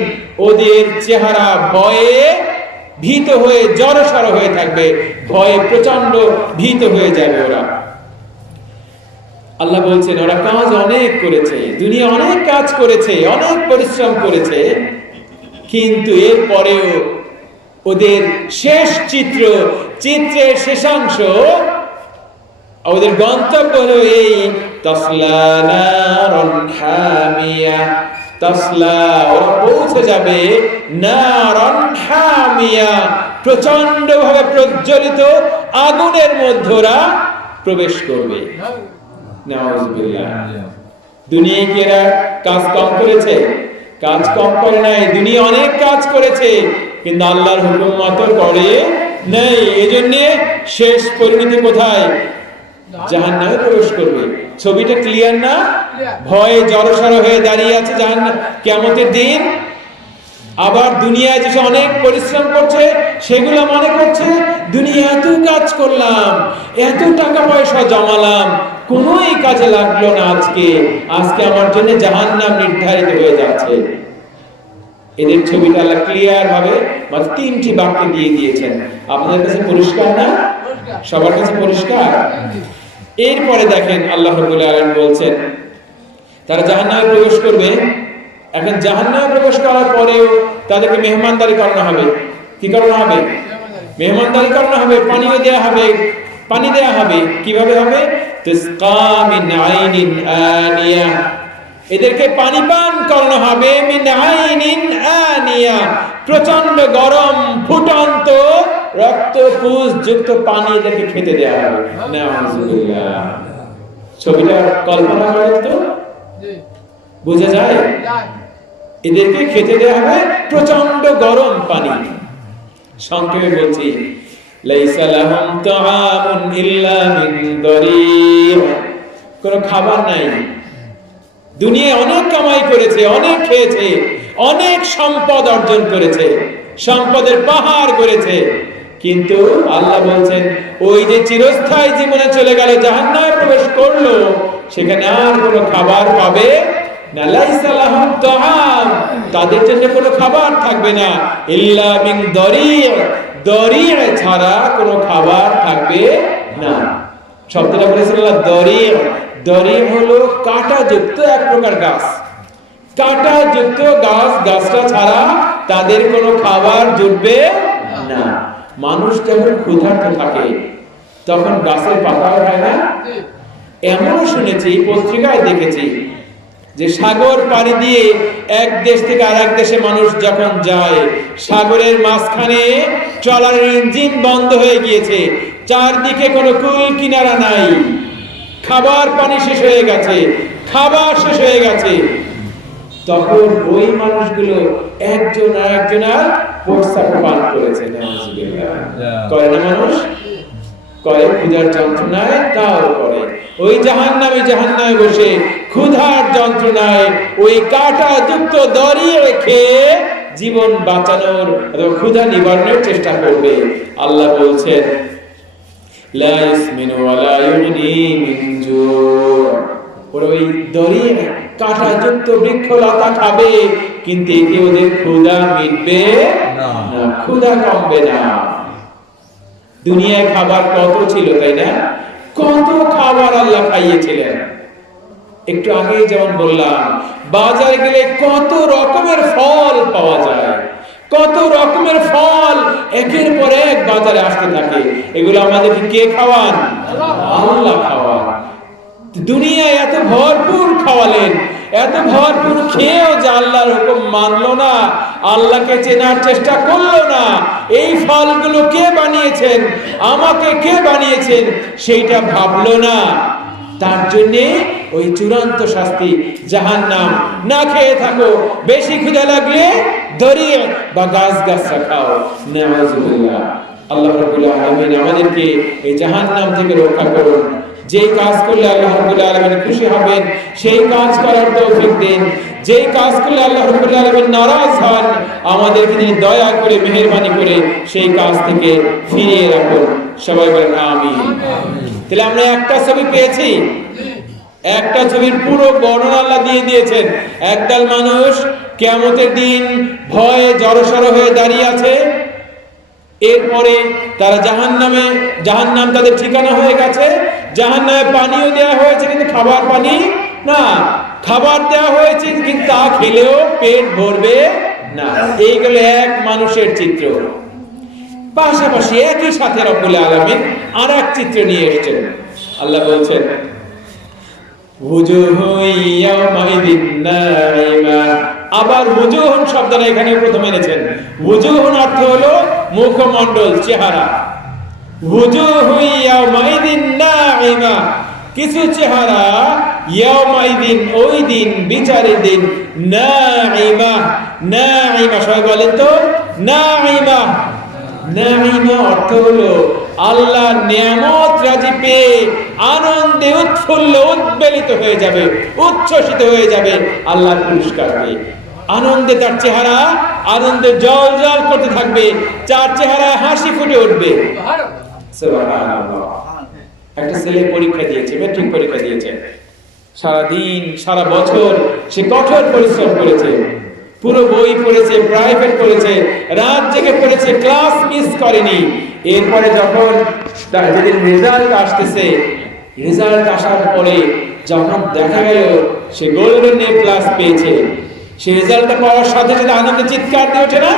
ওদের চেহারা ভয়ে ভীত হয়ে জড়সড় হয়ে থাকবে, ভয়ে প্রচন্ড ভীত হয়ে যাবে ওরা। আল্লাহ বলছেন ওরা কাজ অনেক করেছে, দুনিয়া অনেক কাজ করেছে, অনেক পরিশ্রম করেছে, কিন্তু এরপরেও ওদের শেষ চিত্রের শেষাংশ, ওদের গন্তব্য হলো এই তাসলা নারুন হামিয়া, তাসলা, ওরা পৌঁছে যাবে নারুন হামিয়া, প্রচন্ড ভাবে প্রজ্বলিত আগুনের মধ্যে ওরা প্রবেশ করবে। নাউযুবিল্লাহ। দুনিয়ায় কি এরা কাজ কম করেছে? কাজ কম করে নাই, দুনিয়া অনেক কাজ করেছে, কিন্তু আল্লাহর হুকুম মতো করে নাই। এজন্য শেষ পরিণতি কোথায়? জাহান্নামে প্রবেশ করবে। ছবিটা ক্লিয়ার না? ভয়ে জড়সড় হয়ে দাঁড়িয়ে আছে জাহান্নাম কিয়ামতের দিন। আবার দুনিয়ায় যে অনেক পরিশ্রম করছে সেগুলো মনে করছে দুনিয়া এত কাজ করলাম, এত টাকা পয়সা জমালাম, কোনোই কাজে লাগলো না, আজকে আমার জন্য জাহান্নাম নির্ধারিত হয়ে যাচ্ছে। এদের ছবিটা আল্লাহ ক্লিয়ার ভাবে মাত্র 3টি বাক্যে দিয়ে দিয়েছেন। আপনাদের কাছে পরিষ্কার না? সবার কাছে পরিষ্কার? এরপরে দেখেন আল্লাহ রাব্বুল আলামিন বলছেন তারা জাহান্নামে প্রবেশ করবে। এখন জাহান্নামে প্রবেশ করার পরেও তাদেরকে মেহমানদারি করানো হবে। কি করানো হবে? মেহমানদারি করানো হবে, পানিও দেয়া হবে, পানি দেয়া হবে। কিভাবে হবে? তুসকা মিন আইনিন আনিয়া, এদেরকে পানি পান করানো হবে মিন আইনিন আনিয়া, প্রচন্ড গরম ফুটন্ত রক্তপুষ যুক্ত পানি এদেরকে খেতে দেয়া হবে। নাউজুবিল্লাহ। ছবিটা কল্পনা করেন তো, বোঝা যায়? এদেরকে খেতে দেয়া হবে প্রচন্ড গরম পানি। সংক্ষেপে বলছি, লাইসা লাহুম তাআমুন ইল্লা মিন দরি', কোনো খাবার নাই। দুনিয়ায় অনেক কামাই করেছে, অনেক খেয়েছে, অনেক সম্পদ অর্জন করেছে, সম্পদের পাহাড় করেছে, কিন্তু আল্লাহ বলছেন ওই যে চিরস্থায়ী জীবনে চলে গেল, জাহান্নামে প্রবেশ করলো, সেখানে আর কোনো খাবার পাবে না। লাইসা লাহুম তাআম, তাদের জন্য কোনো খাবার থাকবে না, ইল্লা মিন দরি', দরি' ছাড়া কোনো খাবার থাকবে না। শব্দটা বলেছেন আল্লাহ, দরি'। দরি' হলো কাঁটাযুক্ত এক প্রকার গাছ, কাঁটাযুক্ত গাছ, গাছটা ছাড়া তাদের কোনো খাবার জুটবে না। মানুষ যখন ক্ষুধার্ত থাকে তখন গাছের পাতাও খায় না। এমনও শুনেছি, পত্রিকায় দেখেছি, যে সাগর পাড়ি দিয়ে এক দেশ থেকে আরেক দেশে মানুষ যখন যায়, সাগরের মাঝখানে ট্রলারের ইঞ্জিন বন্ধ হয়ে গিয়েছে, চারদিকে কোনো কুল কিনারা নাই, খাবার পানি শেষ হয়ে গেছে, খাবার শেষ হয়ে গেছে, তখন ওই মানুষগুলো একজন আরেকজনের প্রস্তাব পান করেছে। করে না মানুষ? করে, ক্ষুধার যন্ত্রণায় তাও করে। ওই জাহান্নামে বসে ক্ষুধার যন্ত্রণায় ওই কাঁটা যুক্ত দড়ি রেখে জীবন বাঁচানোর অথবা ক্ষুধা নিবারণের চেষ্টা করবে। আল্লাহ বলছেন লা ইসমিনু ওয়া লা ইউগনি মিন জু', ওই দড়ি কাঁটা যুক্ত বৃক্ষলতা খাবে, কিন্তু এতে ওদের ক্ষুধা মিটবে না, ক্ষুধা কমবে না। দুনিয়ায় খাবার কত ছিল, তাই না? কত খাবার আল্লাহ খাইয়েছিলেন। একটু আগে যেমন বললাম, বাজারে গেলে কত রকমের ফল পাওয়া যায়, কত রকমের ফল একের পর এক বাজারে আসতে থাকে। এগুলো আমাদেরকে কে খাওয়ান? আল্লাহ খাওয়ান। দুনিয়ায় এত ভরপুর খাওয়ালেন, এত ভরপুর খেয়েও যে আল্লাহর হুকুম মানলো না, আল্লাহকে চেনার চেষ্টা করলো না, এই ফলগুলো কে বানিয়েছেন, আমাকে কে বানিয়েছেন, সেইটা ভাবলো না, তার জন্য ওই চূড়ান্ত শাস্তি জাহান্নাম। না খেয়ে থাকো, বেশি ক্ষুধা লাগলে দড়ি বা গাছগাছরা খাও। নাউজুবিল্লাহ। আল্লাহ রাব্বুল আলামিন আমাদেরকে এই জাহান্নাম থেকে রক্ষা করুন। যেই কাজ করলে আল্লাহ রাব্বুল আলামিন খুশি হবেন সেই কাজ করার তৌফিক দিন। যেই কাজ করলে আল্লাহ রাব্বুল আলামিন নারাজ হন, আমাদেরকে তিনি দয়া করে মেহেরবানি করে সেই কাজ থেকে ফিরিয়ে রাখুন। সবাই বলেন আমিন। তাহলে আমরা একটা ছবি পেয়েছি, একটা ছবির পুরো বর্ণনা আল্লাহ দিয়ে দিয়েছেন। একদল মানুষ কিয়ামতের দিন ভয়ে জড়সড় হয়ে দাঁড়িয়ে আছে, এরপরে তারা জাহান্নাম তাদের ঠিকানা হয়ে গেছে। জাহান্নামে পানিও দেওয়া হয়েছে, কিন্তু খাবার পানি না, খাবার দেওয়া হয়েছে কিন্তু তা খেলেও পেট ভরবে না। এইগুলো এক মানুষের চিত্র। পাশাপাশি একই সাথে রব্বুল আলামিন আর এক চিত্র নিয়ে এসেছেন। আল্লাহ বলছেন ওয়াজুহু ইয়াওমাইদিন নাইমা। আবার ওয়াজুহুন শব্দটা এখানে প্রথমে এনেছেন। ওয়াজুহুন অর্থ হলো মুখমণ্ডল, চেহারা। ওয়াজুহু ইয়াওমাইদিন নাইমা, কিছু চেহারা ইয়াওমাইদিন ওই দিন, বিচারের দিন, নাইমা। নাইমা সবাই বলেন তো, নাইমা। নাইমা অর্থ হলো আল্লাহ নিয়ামত রাজি পেয়ে আনন্দে উৎফুল্ল উদ্বেলিত হয়ে যাবে, উচ্ছ্বসিত হয়ে যাবে আল্লাহর পুরস্কার পেয়ে। আনন্দে তার চেহারা আনন্দে জল জল করতে থাকবে, চার চেহারায় হাসি ফুটে উঠবে। সুবহানাল্লাহ। একটা ছেলে পরীক্ষা দিয়েছে, ম্যাট্রিক পরীক্ষা দিয়েছে। সারাদিন সারা বছর সে কঠোর পরিশ্রম করেছে, পুরো বই পড়েছে, প্রাইভেট পড়েছে, রাত জেগে পড়েছে, ক্লাস মিস করেনি। এরপরে যখন তার যেদিন রেজাল্ট আসতেছে, রেজাল্ট আসার পরে যখন দেখা গেল সে গোল্ডেন এ প্লাস পেয়েছে, সে রেজাল্টটা পাওয়ার সাথে সাথে আনন্দে চিৎকার দিয়ে ওঠে না?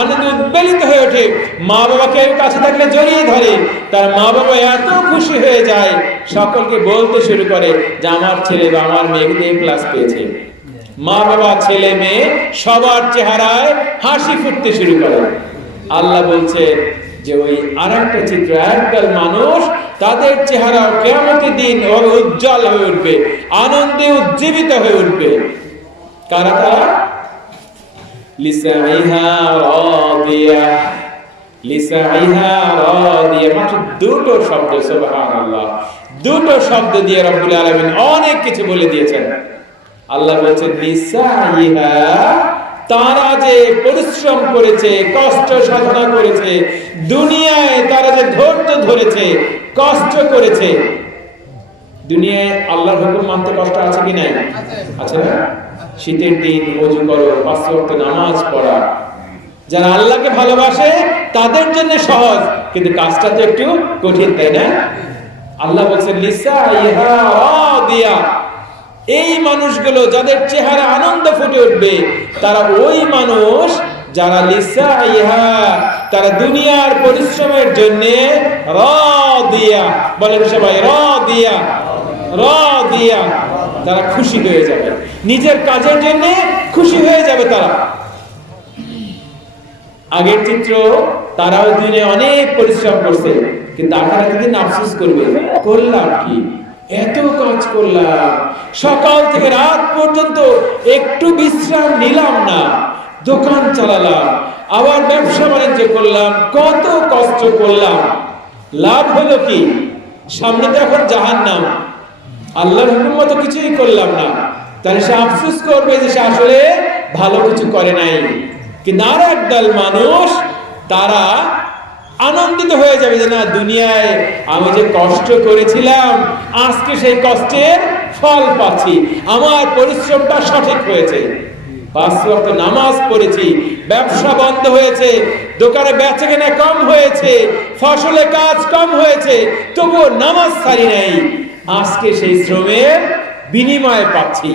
আনন্দ উদ্বেলিত হয়ে ওঠে, মা বাবাকে কাছে থাকলে জড়িয়ে ধরে, তার মা বাবা এত খুশি হয়ে যায়, সকলকে বলতে শুরু করে যে আমার ছেলে বা আমার মেয়ে ক্লাস পেয়েছে। মা বাবা ছেলে মেয়ে সবার চেহারায় হাসি ফুটতে শুরু করে। আল্লাহ বলছে যে ওই আরেকটা চিত্র, একদল মানুষ তাদের চেহারা কিয়ামতের দিন উজ্জ্বল হয়ে উঠবে, আনন্দে উজ্জীবিত হয়ে উঠবে। কারা তারা? লিসাইহা রাদিয়া, লিসাইহা রাদিয়া, মাত্র দুটো শব্দ, সুবহানাল্লাহ, দুটো শব্দ দিয়ে রব্বুল আলামিন অনেক কিছু বলে দিয়েছেন। আল্লাহ বলছেন লিসাইহা, তারা যে পরিশ্রম করেছে, কষ্ট সাধনা করেছে, দুনিয়ায় তারা যে ধৈর্য ধরেছে, কষ্ট করেছে। দুনিয়ায় আল্লাহর হুকুম মানতে কষ্ট আছে কি নাই? আছে না? শীতের দিন ওযু করো, 5 ওয়াক্ত নামাজ পড়া, যারা আল্লাহকে ভালোবাসে তাদের জন্য সহজ, কিন্তু কাজটা তো একটু কঠিন, তাই না? আল্লাহ বলছেন লিসাইহা রাদিয়া, এই মানুষগুলো যাদের চেহারা আনন্দ ফুটে উঠবে, তারা ওই মানুষ যারা লিসাইহা, তারা দুনিয়ার পরিশ্রমের জন্য রাদিয়া, বলেন সবাই রাদিয়া, রাদিয়া, তারা খুশি হয়ে যাবে, নিজের কাজের জন্য খুশি হয়ে যাবে তারা। আগের চিত্র, তারাও দিনে অনেক পরিশ্রম করছে, কিন্তু আখিরাতে দিন আফসোস করবে, করলাম কি, এত কাজ করলাম, সকাল থেকে রাত পর্যন্ত একটু বিশ্রাম নিলাম না, দোকান চালালাম, আবার ব্যবসা বাণিজ্য করলাম, কত কষ্ট করলাম, লাভ হলো কি? সামনে তো এখন জাহান্নাম, আল্লাহর হুকুম মতো কিছুই করলাম না, তাহলে সে আফসোস করবে যে সে আসলে ভালো কিছু করে নাই। কিন্তু আর একদল মানুষ, তারা আনন্দিত হয়ে যাবে যে না, দুনিয়ায় আমি যে কষ্ট করেছিলাম, আজকে সেই কষ্টের ফল পাচ্ছি, আমার পরিশ্রমটা সঠিক হয়েছে, 5 ওয়াক্ত নামাজ পড়েছি, ব্যবসা বন্ধ হয়েছে, দোকানে বেচাকেনা কম হয়েছে, ফসলে কাজ কম হয়েছে, তবুও নামাজ ছাড়ি নাই, আজকে সেই শ্রমের বিনিময় পাচ্ছি।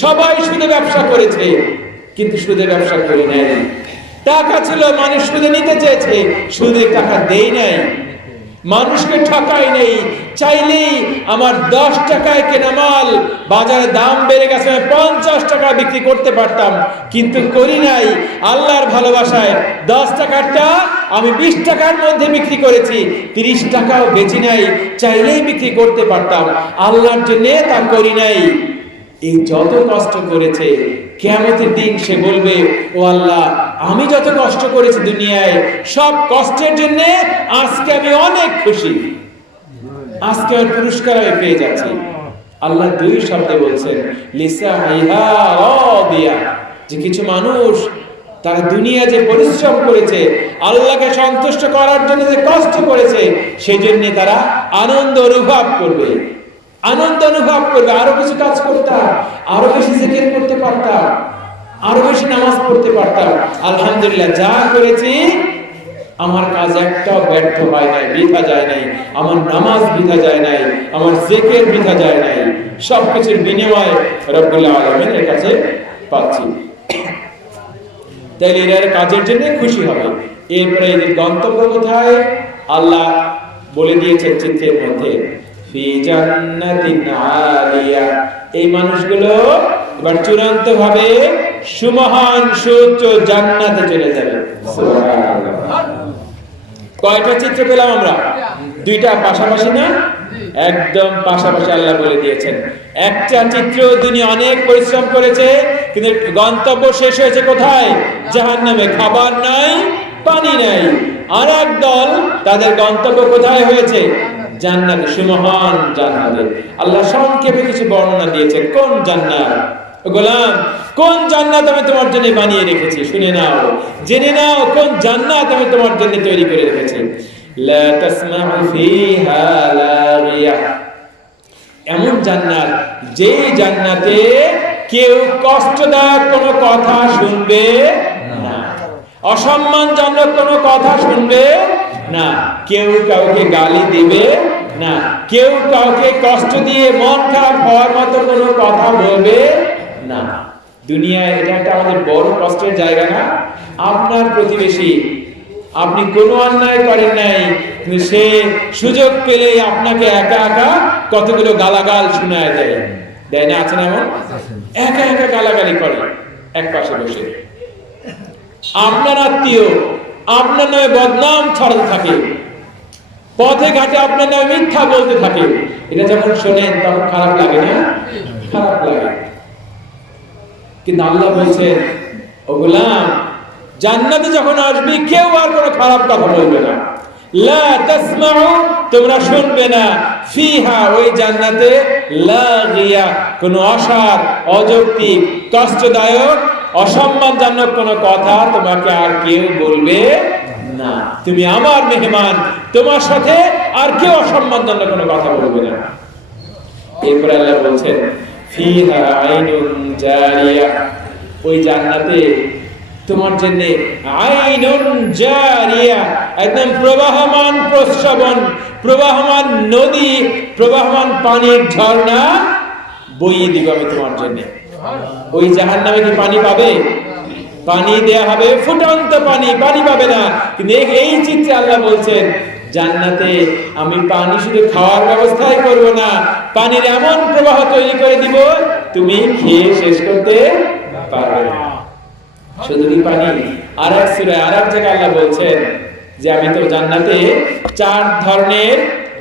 সবাই সুদে ব্যবসা করেছে, কিন্তু সুদে ব্যবসা করি নাই, টাকা ছিল, মানুষ সুদে নিতে চেয়েছে, সুদে টাকা দেই নাই, মানুষকে ঠকাই নেই, চাইলেই আমার 10 টাকায় কেনা মাল বাজারে দাম বেড়ে গেছে, 50 টাকা বিক্রি করতে পারতাম, কিন্তু করি নাই। আল্লাহর ভালোবাসায় 10 টাকাটা আমি 20 টাকার মধ্যে বিক্রি করেছি, 30 টাকাও বেচি নাই, চাইলেই বিক্রি করতে পারতাম, আল্লাহর জন্য তা করি নাই। এই যত কষ্ট করেছে, কিয়ামতের দিন সে বলবে, ও আল্লাহ, আমি যত কষ্ট করেছি দুনিয়ায়, সব কষ্টের জন্য আজকে আমি অনেক খুশি, আজকে আমার পুরস্কার আমি পেয়ে যাচ্ছি। আল্লাহ দুই শব্দে বলছেন লিসাইহা রাদিয়া, যে কিছু মানুষ তারা দুনিয়া যে পরিশ্রম করেছে, আল্লাহকে সন্তুষ্ট করার জন্য যে কষ্ট করেছে, সেই জন্য তারা আনন্দ অনুভব করবে, আনন্দ অনুভব করবে, আরো কিছু কাজ করতাম, আরো বেশি জিকির করতে পারতাম, আরো বেশি নামাজ পড়তে পারতাম, আলহামদুলিল্লাহ যা করেছি আমার কাজ একটাও ব্যর্থ হয় নাই, বৃথা যায় নাই, আমার নামাজ বৃথা যায় নাই, আমার জিকির বৃথা যায় নাই, সবকিছুর বিনিময় রব্বুল আলামিনের কাছে পাচ্ছি। তাইলে এর কাজের জন্য খুশি হবে। এরপরে এদের গন্তব্য কোথায়? আল্লাহ বলে দিয়েছেন চিত্রের মধ্যে, ফি জান্নাতিন আলিয়া, এই মানুষগুলো এবার চূড়ান্ত ভাবে সুমহান সুউচ্চ জান্নাতে চলে যাবে। সুবহানাল্লাহ। কয়টা চিত্র পেলাম আমরা? দুইটা পাশাপাশি না? একদম পাশাপাশি আল্লাহ বলে দিয়েছেন। একটা চিত্র, দুনিয়া অনেক পরিশ্রম করেছে, কিন্তু গন্তব্য শেষ হয়েছে কোথায়? জাহান্নামে, খাবার নাই, পানি নাই। আর এক দল, তাদের গন্তব্য কোথায় হয়েছে? জান্নাতে, সুমহান জান্নাতে। আল্লাহ সংক্ষেপে কিছু বর্ণনা দিয়েছেন। কোন জান্নাত? গোলাম, কোন জান্নাত আমি তোমার জন্য বানিয়ে রেখেছি, শুনে নাও, জেনে নাও, কোন জান্নাত আমি তোমার জন্য তৈরি করে রেখেছি। লা তাসমাউ ফিহা লাগিয়া, এমন জান্নাত, যে জান্নাতে কেউ কষ্টদায়ক কোনো কথা শুনবে না, অসম্মানজনক কোনো কথা শুনবে না, কেউ কাউকে গালি দিবে না, কেউ কাউকে কষ্ট দিয়ে মন খারাপ হওয়ার মতো কোনো কথা বলবে না। দুনিয়ায় এটা একটা আমাদের বড় কষ্টের জায়গা না? আপনার প্রতিবেশী, আপনি কোনো অন্যায় করেন নাই, কিন্তু সে সুযোগ পেলে আপনাকে একা একা কতগুলো গালাগাল শোনায় দেয়, দেয় না? আছে না এমন? একা একা গালাগালি করে এক পাশে বসে। আপনার আত্মীয় আপনার নামে বদনাম ছড়াতে থাকে, পথে ঘাটে আপনার নামে মিথ্যা বলতে থাকে। এটা যখন শোনেন তখন খারাপ লাগে না? খারাপ লাগে। কিন্তু আল্লাহ বলছেন, ও গোলাম, জান্নাতে যখন আসবে কেউ আর কোনো খারাপ কথা বলবে না। লা তাসমাউ, তোমরা শুনবে না, ফিহা, ওই জান্নাতে, লাগিয়া, কোনো অসার, অযৌক্তিক, কষ্টদায়ক, অসম্মানজনক কোনো কথা তোমাকে আর কেউ বলবে না। তুমি আমার মেহমান, তোমার সাথে আর কেউ অসম্মানজনক কোনো কথা বলবে না। এরপরে আল্লাহ বলছেন, ফিহা আইনুন জারিয়া, ওই জান্নাতে তোমার জন্য আইনুন জারিয়া, একদম প্রবাহমান প্রস্রবণ, প্রবাহমান নদী, প্রবাহমান পানির ঝর্ণা বইয়ে দিব আমি তোমার জন্য। ওই জাহান্নামে কি পানি পাবে? পানি দেয়া হবে ফুটন্ত পানি, পানি পাবে না। কিন্তু এই চিত্রে আল্লাহ বলছেন, জান্নাতে আমি পানি শুধু খাওয়ার ব্যবস্থাই করব না, পানির এমন প্রবাহ তৈরি করে দিব তুমি খেয়ে শেষ করতে পারবে না। শুধু কি পানি? আর এক সূরায় আর এক জায়গায় আল্লাহ বলছেন যে আমি তো জান্নাতে 4 ধরনের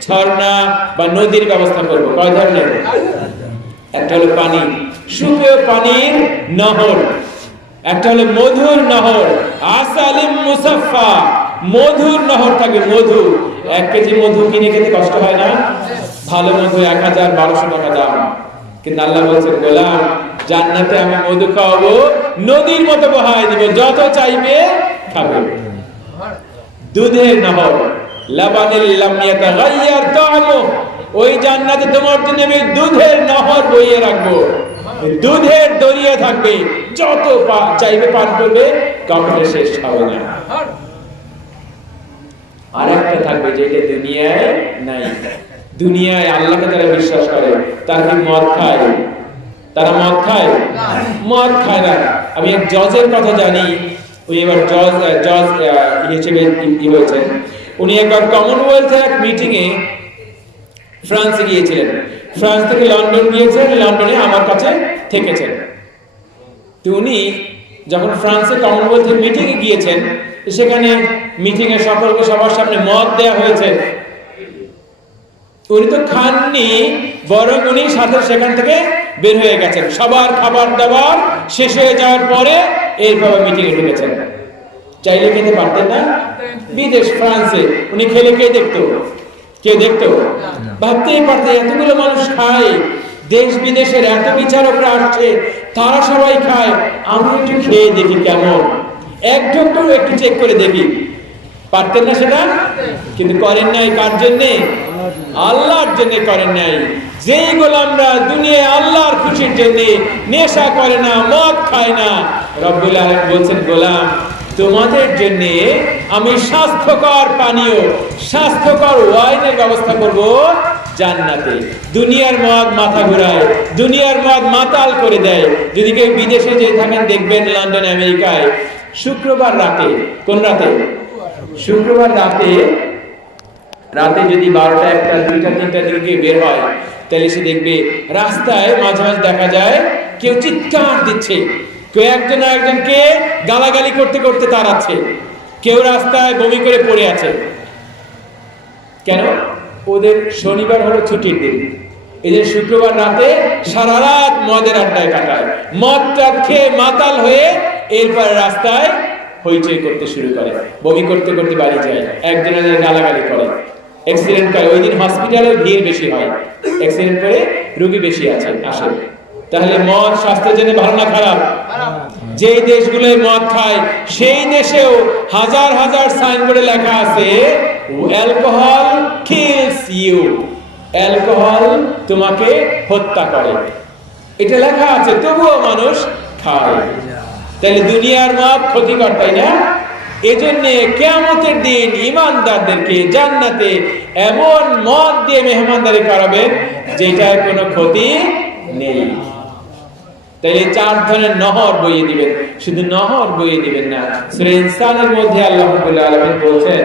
ঝর্ণা বা নদীর ব্যবস্থা করব। কয় ধরনের? একটা হলো পানি, সুপেয় পানির নহর, একটা হলো মধুর নহর, আসালিম মুসাফফা, মধুর নহর থাকে, মধু। 1 কেজি মধু কিনে খেতে কষ্ট হয় না? ভালো মধু 1000-1200 টাকা দাম। কিন্তু আল্লাহ বলছেন, গোলাম, জান্নাতে আমি মধু খাওয়াবো, নদীর মতো বহায় দিব, যত চাইবে খাবে। দুধের নহর, লাবানিল লাম ইয়াতাগায়্যার তা'মু, ওই জান্নাতে তোমার জন্য আমি দুধের নহর বইয়ে রাখবো, দুধের দরিয়া থাকবে, যত চাইবে পান করবে, কখনো শেষ হবে না। আর একটা থাকবে যেটা দুনিয়ায় নাই। দুনিয়ায় আল্লাহকে যারা বিশ্বাস করে তারা কি মদ খায়? তারা মদ খায়? মদ খায় না। আমি এক জজের কথা জানি, উনি এবার জজ হিসেবে হয়েছেন। উনি একবার কমনওয়েলথের এক মিটিংয়ে ফ্রান্সে গিয়েছিলেন। ফ্রান্স থেকে লন্ডন গিয়েছেন, লন্ডনে আমার কাছে থেকেছেন। তো উনি যখন ফ্রান্সে কমনওয়েলথের মিটিংয়ে গিয়েছেন, সেখানে মিটিংয়ে সকলকে সবার সামনে মদ দেয়া হয়েছে। উনি তো খাননি, বরং উনি সাথে সেখান থেকে বের হয়ে গেছেন। সবার খাবার দাবার শেষ হয়ে যাওয়ার পরে এরপর মিটিংয়ে ঢুকেছেন। চাইলে খেতে পারতেন না? বিদেশ, ফ্রান্সে উনি খেলে কে দেখতো? কেউ দেখতো? ভাবতেই পারতেন এতগুলো মানুষ খায়, দেশ বিদেশের এত বিচারকরা আসছে, তারা সবাই খায়, আমি একটু খেয়ে দেখি কেমন, এক ঢোক একটু চেক করে দেখি। পারতেন না সেটা? কিন্তু করেন নাই। কার জন্যে? আল্লাহর জন্য করেন নাই। যেই গোলামরা দুনিয়ায় আল্লাহর খুশির জন্য নেশা করে না, মদ খায় না, রব্বুল আলামিন বলছেন, গোলাম, তোমাদের জন্য আমি স্বাস্থ্যকর পানীয়, স্বাস্থ্যকর ওয়াইনের ব্যবস্থা করব জান্নাতে। দুনিয়ার মদ মাথা ঘুরায়, দুনিয়ার মদ মাতাল করে দেয়। যদি কেউ বিদেশে যেয়ে থাকেন দেখবেন, লন্ডন, আমেরিকায়, শুক্রবার রাতে, কোন রাতে? শুক্রবার রাতে যদি 12টা, 1টা, 2টা, 3টার দিকে বের হয়, তাহলে সে দেখবে রাস্তায় মাঝে মাঝে দেখা যায় কেউ চিৎকার দিচ্ছে, কেউ একজন আরেকজনকে গালাগালি করতে করতে তাড়াচ্ছে, কেউ রাস্তায় বমি করে পড়ে আছে। কেন? ওদের শনিবার হলো ছুটির দিন, এদের শুক্রবার রাতে সারা রাত মদের আড্ডায় কাটায়, মদ টাদ খেয়ে মাতাল হয়ে এরপর রাস্তায় হইচই করতে শুরু করে, বমি করতে করতে বাড়ি যায়, একজনের গালাগালি করে, অ্যাক্সিডেন্ট করে। ওই দিন হসপিটালে ভিড় বেশি হয়, অ্যাক্সিডেন্ট করে রোগী বেশি আসে। তাহলে মদ স্বাস্থ্যের জন্য ভালো না খারাপ? যেই দেশগুলোয় মদ খায় সেই দেশেও হাজার হাজার সাইনবোর্ডে লেখা আছে, অ্যালকোহল কিলস ইউ, অ্যালকোহল তোমাকে হত্যা করে, এটা লেখা আছে, তবুও মানুষ খায়। তাহলে দুনিয়ার মদ ক্ষতিকর, তাই না? এজন্য কিয়ামতের দিন ঈমানদারদেরকে জান্নাতে এমন মদ দিয়ে মেহমানদারি করাবেন যেটার কোনো ক্ষতি নেই। তাইলে 4 ধরনের নহর বইয়ে দিবেন। শুধু নহর বইয়ে দিবেন না, সূরা ইনসানের মধ্যে আল্লাহ রাব্বুল আলামিন বলছেন,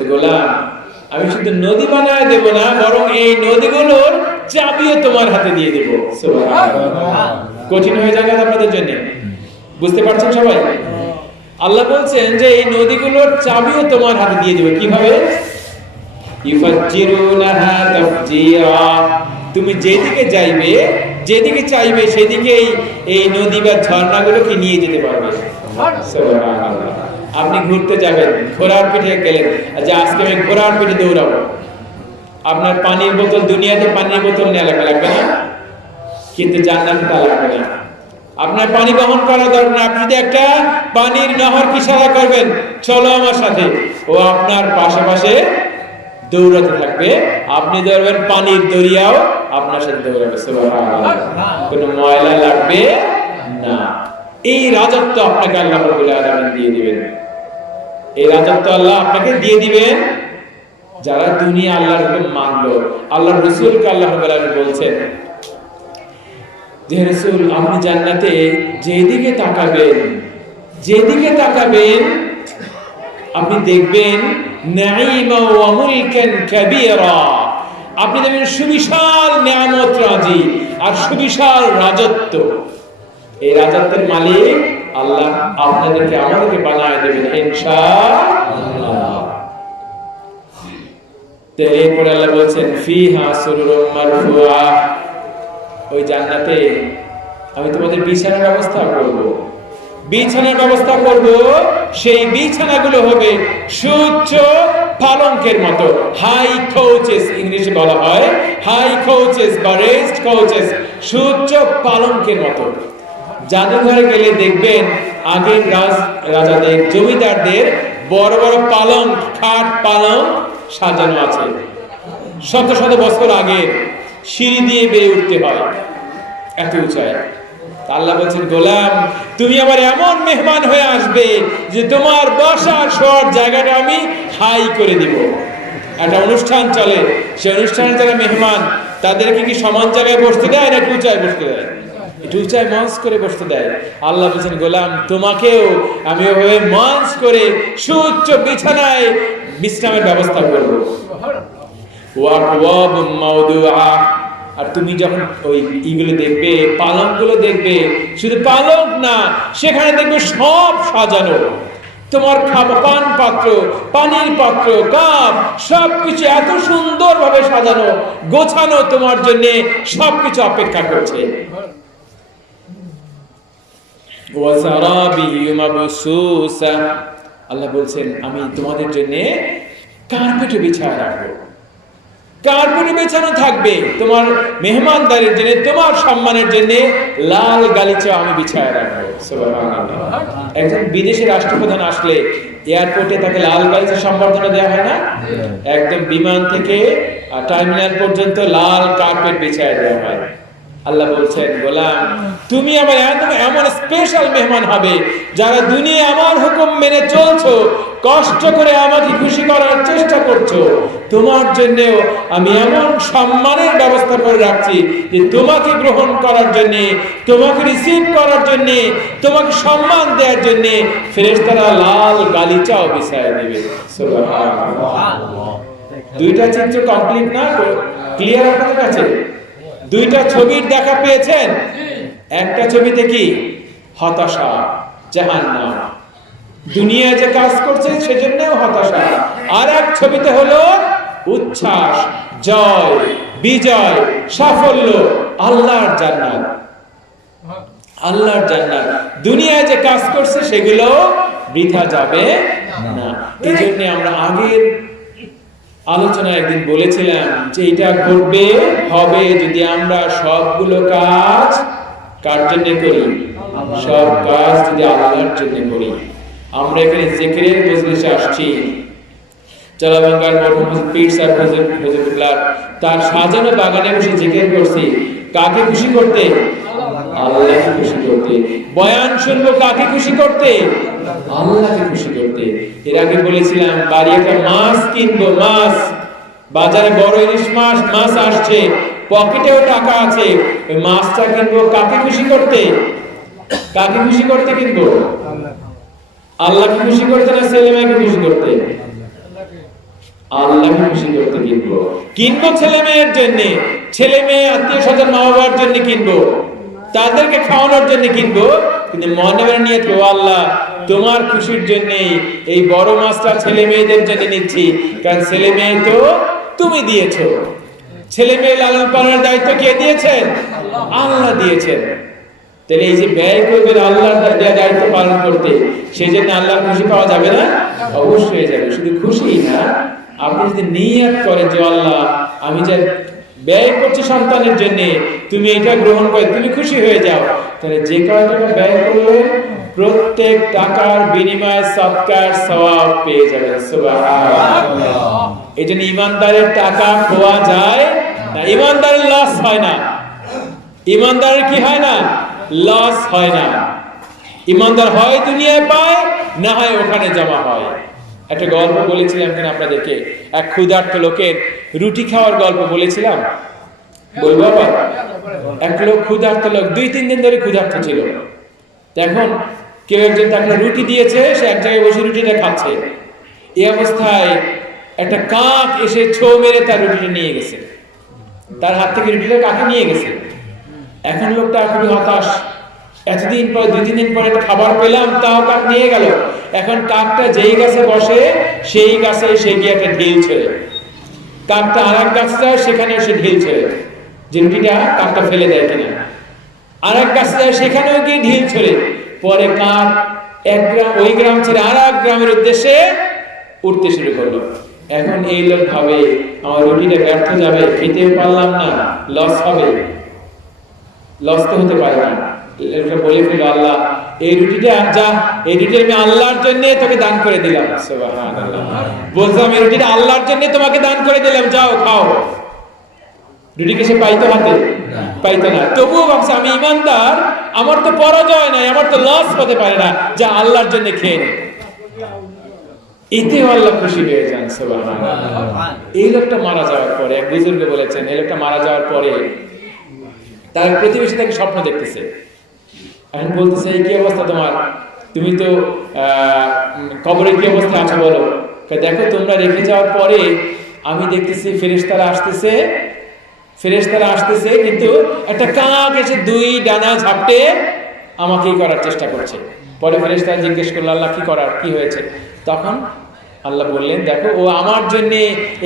যে গোলাম, আমি শুধু নদী বানায় দেব না, বরং এই নদীগুলোর চাবিও তোমার হাতে দিয়ে দেব। সুবহানাল্লাহ। কঠিন হয়ে যাবে আপনাদের জন্য, বুঝতে পারছেন সবাই? আল্লাহ বলছেন যে এই নদীগুলোর চাবিও তোমার হাতে দিয়ে দেব। কিভাবে? ইফাজ্জিরুনাহা তাফজিরা। তুমি যেদিকে যাইবে, যেদিকে চাইবে সেদিকেই এই নদী বা ঝর্ণাগুলোকে নিয়ে যেতে পারবে। সুবহানাল্লাহ। আপনি ঘুরতে যাবেন, ঘোড়ার পিঠে গেলেন, যে আজকে আমি ঘোড়ার পিঠে দৌড়াবো, আপনার পানির বোতল, দুনিয়াতে পানির বোতল নেওয়া লাগবে না, কিন্তু জান্নাতে তা লাগবে না। আপনার পানি বহন করা দরকার না, আপনি যদি একটা পানির নহর ইশারা করবেন, চলো আমার সাথে, ও আপনার পাশে পাশে দৌড়াতে থাকবে, আপনি দৌড়বেন, পানির দরিয়াও আপনার সাথে দৌড়াবে। সুবহানাল্লাহ। কোনো ময়লা লাগবে না। এই রাজত্ব আপনাকে আল্লাহ রাব্বুল আলামিন দিয়ে দিবেন। এই রাজত্ব আল্লাহ আপনাকে দিয়ে দিবেন যারা দুনিয়া আল্লাহর হুকুম মানলো। আল্লাহর রাসূলকে আল্লাহ রাব্বুল আলামিন বলছেন যে রাসূল, আপনি জান্নাতে যেদিকে তাকাবেন, যেদিকে তাকাবেন আপনি দেখবেন নাঈমা ওয়া মুলকান কাবীরা। আপনি দেখবেন সুবিশাল নিয়ামত রাজি আর সুবিশাল রাজত্ব। এই রাজত্বের মালিক আল্লাহ আপনাদেরকে, আমাদেরকে বানায় দেবেন ইনশাআল্লাহ। এরপরে আল্লাহ বলছেন ফিহা সুরুরুম মারফুআ। ওই জান্নাতে আমি তোমাদের বিছানার ব্যবস্থা করব, বিছানার ব্যবস্থা করব। সেই বিছানাগুলো হবে সুউচ্চ পালঙ্কের মতো, হাই কাউচেস ইংলিশে বলা হয়, হাই কাউচেস বা রেস্ট কাউচেস, সুউচ্চ পালঙ্কের মতো। জাদুঘরে গেলে দেখবেন আগের রাজাদের, জমিদারদের বড় বড় পালঙ্ক, খাট পালঙ্ক সাজানো আছে, শত শত বছর আগে, সিঁড়ি দিয়ে বেয়ে উঠতে হয়, এত উঁচায়। আল্লাহ বলছেন, গোলাম, তুমি আবার এমন মেহমান হয়ে আসবে যে তোমার বসার শোয়ার জায়গাটা আমি হাই করে দিব। একটা অনুষ্ঠান চলে, সেই অনুষ্ঠানে যারা মেহমান তাদেরকে কি সমান জায়গায় বসতে দেয় না একটু উঁচায় বসতে দেয়? একটু উঁচায় মঞ্চ করে বসতে দেয়। আল্লাহ বলছেন, গোলাম, তোমাকেও আমি ওভাবে মঞ্চ করে সুউচ্চ বিছানায় বিশ্রামের ব্যবস্থা করবো। আর তুমি যখন ওই ইগুলো দেখবে, পালঙ্কগুলো দেখবে, শুধু পালঙ্ক না, সেখানে দেখবে সব সাজানো, তোমার পান পাত্র, পানির পাত্র, কাপ, সবকিছু এত সুন্দর ভাবে সাজানো, গোছানো, তোমার জন্য সবকিছু অপেক্ষা করছে। আল্লাহ বলছেন, আমি তোমাদের জন্য কার্পেট বিছায় রাখবো, কার্পেট বিছানো থাকবে তোমার মেহমানদারের জন্য, তোমার সম্মানের জন্য লাল গালিচা আমি বিছায় রাখবো। সুবহানাল্লাহ। একজন বিদেশি রাষ্ট্রপ্রধান আসলে এয়ারপোর্টে তাকে লাল গালিচা সম্বর্ধনা দেওয়া হয় না? একদম বিমান থেকে টার্মিনাল পর্যন্ত লাল কার্পেট বিছায় দেওয়া হয়। আল্লাহ বলছেন, গোলাম, তুমি আমার এমন স্পেশাল মেহমান হবে যারা দুনিয়া আমার হুকুম মেনে চলছো, কষ্ট করে আমাকে খুশি করার চেষ্টা করছো, তোমার জন্য আমি এমন সম্মানের ব্যবস্থা করে রাখছি যে তোমাকে গ্রহণ করার জন্য, তোমাকে রিসিভ করার জন্য, তোমাকে সম্মান দেওয়ার জন্য ফেরেশতারা লাল গালিচাও বিছায় দেবে। সুবহানাল্লাহ। দুইটা চিত্র কমপ্লিট না? ক্লিয়ার আপনাদের কাছে? দুইটা ছবির দেখা পেয়েছেন? একটা ছবিতে কি হতাশা, জাহান্নাম, দুনিয়া যে কাজ করছে সেজন্যও হতাশা, আর এক ছবিতে হলো উচ্ছ্বাস, জয়, বিজয়, সাফল্য, আল্লাহর জান্নাত, আল্লাহর জান্নাত। দুনিয়ায় যে কাজ করছে সেগুলো বৃথা যাবে না। এই জন্য আমরা আগের আলোচনা একদিন বলেছিলাম যে এটা ঘটবে হবে যদি আমরা সবগুলো কাজ কার জন্য করি? সব কাজ যদি আল্লাহর জন্য করি। আমরা এখানে জিকিরের মজলিসে আসছি, চলাবাঙ্গার মরহুম পীর সাহেব হুজুরুল্লাহ তার সাজানো বাগানে বসে জিকির করছি। কাকে খুশি করতে? আল্লাহকে খুশি করতে। বয়ান শুনবো কাকে খুশি করতে? আল্লাহকে খুশি করতে। এর আগে বলেছিলাম বাড়ি একটা মাছ কিনবো, মাছ বাজারে বড় ইলিশ মাছ আসছে, পকেটেও টাকা আছে, ওই মাছটা কিনবো কাকে খুশি করতে? কাকে খুশি করতে কিনবো? আল্লাহকে খুশি করতে না ছেলে মেয়েকে খুশি করতে? আল্লাহকে খুশি করতে কিনবো। কিনবো ছেলে মেয়ের জন্য, ছেলে মেয়ে আত্মীয় স্বজন মা বাবার জন্য কিনবো, তাদেরকে খাওয়ানোর জন্য কিনবো, কিন্তু মনে মনে নিয়ে তো আল্লাহ তোমার খুশির জন্য এই বড় মাছটা ছেলে মেয়েদের জন্য নিচ্ছি, কারণ ছেলে মেয়ে তো তুমি দিয়েছো। ছেলে মেয়ে লালন পালনের দায়িত্ব কে দিয়েছেন? আল্লাহ দিয়েছেন। তাহলে এই যে ব্যয় করবেন আল্লাহর দায়িত্ব পালন করতে, সেই জন্য আল্লাহর খুশি পাওয়া যাবে না? অবশ্যই যাবে। শুধু খুশি না, আপনি যদি নিয়ত করেন যে আল্লাহ আমি যে ব্যয় করছি সন্তানের জন্য, তুমি এটা গ্রহণ করে তুমি খুশি হয়ে যাও, তাহলে যে কয় টাকা ব্যয় করলেন প্রত্যেক টাকার বিনিময়ে সদকার সওয়াব পেয়ে যাবেন। সুবহানাল্লাহ। এই জন্য ইমানদারের টাকা খোয়া যায় না, ইমানদারের লস হয় না। ইমানদারের কি হয় না? লস হয় না। ইমানদার হয় দুনিয়ায় পায়, না হয় ওখানে জমা হয়। একটা গল্প বলেছিলাম কেন আপনাদেরকে, এক ক্ষুধার্ত লোকের রুটি খাওয়ার গল্প বলেছিলাম, বলবো আবার? এক লোক ক্ষুধার্ত লোক, 2-3 দিন ধরে ক্ষুধার্ত ছিল। এখন কেউ একজন তাকে রুটি দিয়েছে, সে এক জায়গায় বসে রুটিটা খাচ্ছে। এই অবস্থায় একটা কাক এসে ছো মেরে তার রুটিটা নিয়ে গেছে। তার হাত থেকে রুটিটা কাকে নিয়ে গেছে। এখন লোকটা খুবই হতাশ, এতদিন পর 2-3 দিন পরে খাবার পেলাম, তাও কাক নিয়ে গেল। এখন কাকটা যেই গাছে বসে সেই গাছে সে গিয়ে একটা ঢিল ছেড়ে, কাকটা আর এক গাছ যায় সেখানে সে ঢিল ছেড়ে যে রুটিটা কাকটা ফেলে দেয় কিনা। আর এক গাছ যায় সেখানেও গিয়ে ঢিল ছেড়ে। পরে কাক এক গ্রাম ওই গ্রাম ছেড়ে আর এক গ্রামের উদ্দেশ্যে উঠতে শুরু করলো। এখন এই লোক ভাবে আমার রুটিটা ব্যর্থ যাবে, খেতেও পারলাম না, লস হবে। লস তো হতে পারে না। এটা বলে ফেলল আল্লাহ এই রুটিটা যা, এই রুটি আমি আল্লাহর জন্য তোকে দান করে দিলাম। সুবহানাল্লাহ। বললাম এই রুটিটা আল্লাহর জন্য তোমাকে দান করে দিলাম, যাও খাও। রুটিকে সে পাইতো হাতে? পাইতো না। তবুও ভাবছে আমি ইমানদার, আমার তো পরাজয় নাই, আমার তো লস হতে পারে না, যা আল্লাহর জন্য খেয়ে নে। এতেও আল্লাহ খুশি হয়ে যান। সুবহানাল্লাহ। এই লোকটা মারা যাওয়ার পরে, এক বুজুর্গ বলেছেন, এই লোকটা মারা যাওয়ার পরে তার প্রতিবেশী তাকে স্বপ্ন দেখতেছে। এখন বলতেছে এই কি অবস্থা তোমার, তুমি তো কবরে কি অবস্থা আছো বলো। দেখো তোমরা রেখে যাওয়ার পরে আমি দেখতেছি ফেরেশতারা আসতেছে, কিন্তু একটা কাক এসে 2 ডানা ঝাপটে আমাকেই করার চেষ্টা করছে। পরে ফেরেশতারা জিজ্ঞেস করলো আল্লাহ কি হয়েছে? তখন আল্লাহ বললেন দেখো ও আমার জন্য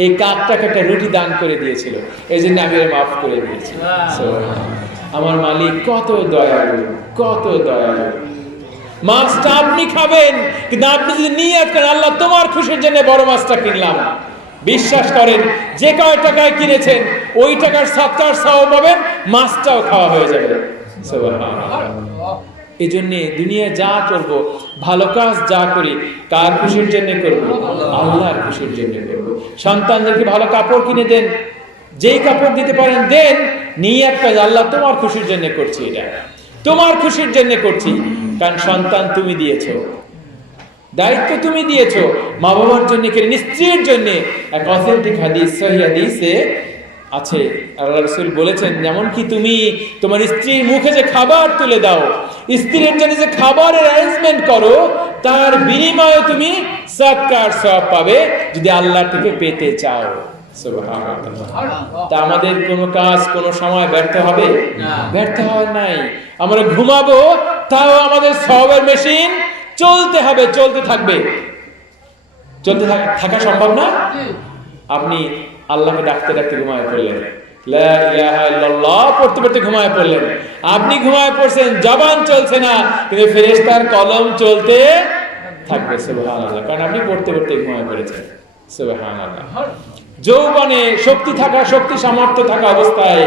এই কাকটাকে একটা রুটি দান করে দিয়েছিল, এই জন্য আমি ওর মাফ করে দিয়েছি। আমার মালিক কত দয়ালু, কত দয়ালু। মাছটা আপনি খাবেন, কিন্তু আপনি যদি নিয়ত করেন আল্লাহ তোমার খুশির জন্য বড় মাছটা কিনলাম, বিশ্বাস করেন যে কয় টাকায় কিনেছেন ওই টাকার সদকার সওয়াব পাবেন, মাছটাও খাওয়া হয়ে যাবে। সুবহানাল্লাহ। এই জন্য দুনিয়ায় যা করব, ভালো কাজ যা করি কার খুশির জন্য করব? আল্লাহর খুশির জন্য করব। সন্তানদেরকে ভালো কাপড় কিনে দেন, যেই কাপড় দিতে পারেন দেন, নিয়ত করে আল্লাহ তোমার খুশির জন্য করছি, এটা তোমার খুশির জন্য করছি। কারণ সন্তান তুমি দিয়েছো, দায়িত্ব তুমি দিয়েছো। মা বাবার জন্য কেন, স্ত্রীর জন্য। এক অথেন্টিক হাদিস, সহিহ হাদিসে আছে আল্লাহ রাসূল বলেছেন, যেমন কি তুমি তোমার স্ত্রীর মুখে যে খাবার তুলে দাও, স্ত্রীর জন্য যে খাবারের অ্যারেঞ্জমেন্ট করো, তার বিনিময়ে তুমি সদকার সওয়াব পাবে যদি আল্লাহ থেকে পেতে চাও। সুবহানাল্লাহ। তা আমাদের কোনো কাজ কোনো সময় ব্যর্থ হবে? ব্যর্থ হয় নাই। আমরা ঘুমাবো, তাও আমাদের সওয়াবের মেশিন চলতে হবে, চলতে থাকবে। চলতে থাকা সম্ভব না? আপনি আল্লাহকে ডাকতে ডাকতে ঘুমায় পড়লেন, লা ইলাহা ইল্লাল্লাহ পড়তে পড়তে ঘুমায় পড়লেন। আপনি ঘুমায় পড়ছেন, জবান চলছে না, কিন্তু ফেরেশতার কলম চলতে থাকবে। সুবহানাল্লাহ। কারণ আপনি পড়তে পড়তে ঘুমায় পড়েছেন। সুবহানাল্লাহ। যৌবনে শক্তি থাকা, শক্তি সামর্থ্য থাকা অবস্থায়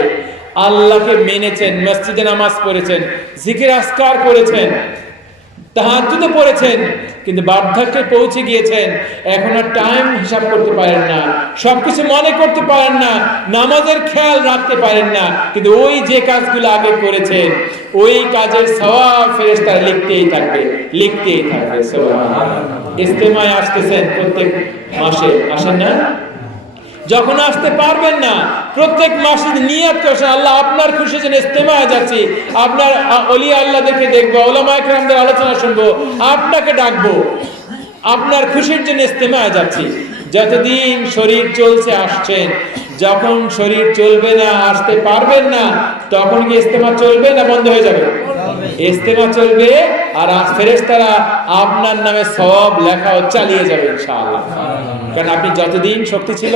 আল্লাহকে মেনেছেন, মসজিদে নামাজ পড়েছেন, জিকির আজকার করেছেন, তাহাজ্জুদে পড়েছেন, কিন্তু বার্ধক্যে পৌঁছে গিয়েছেন, এখন আর টাইম হিসাব করতে পারেন না, সবকিছু মনে করতে পারেন না, নামাজের খেয়াল রাখতে পারেন না, কিন্তু ওই যে কাজগুলো আগে করেছেন ওই কাজের সওয়াব ফেরেশতারা লিখতেই থাকবে। সুবহানাল্লাহ। ইজতেমায় আসতেছেন প্রত্যেক মাসে, আসেন না? যখন আসতে পারবেন না, প্রত্যেক মাসে নিয়ত করছেন আল্লাহ আপনার খুশির জন্য ইস্তেমায় যাচ্ছি, আপনার ওলি আল্লাহদেরকে দেখবো, ওলামায়ে কেরামদের আলোচনা শুনবো, আপনাকে ডাকবো, আপনার খুশির জন্য ইস্তেমায় যাচ্ছি। যতদিন শরীর চলছে আসছেন, যখন শরীর চলবে না, আসতে পারবেন না, তখন কি ইস্তেমা চলবে না বন্ধ হয়ে যাবে? ইস্তেমা চলবে, আর ফেরেশতারা আপনার নামে সওয়াব লেখা চালিয়ে যাবে ইনশাআল্লাহ। কারণ আপনি যতদিন শক্তি ছিল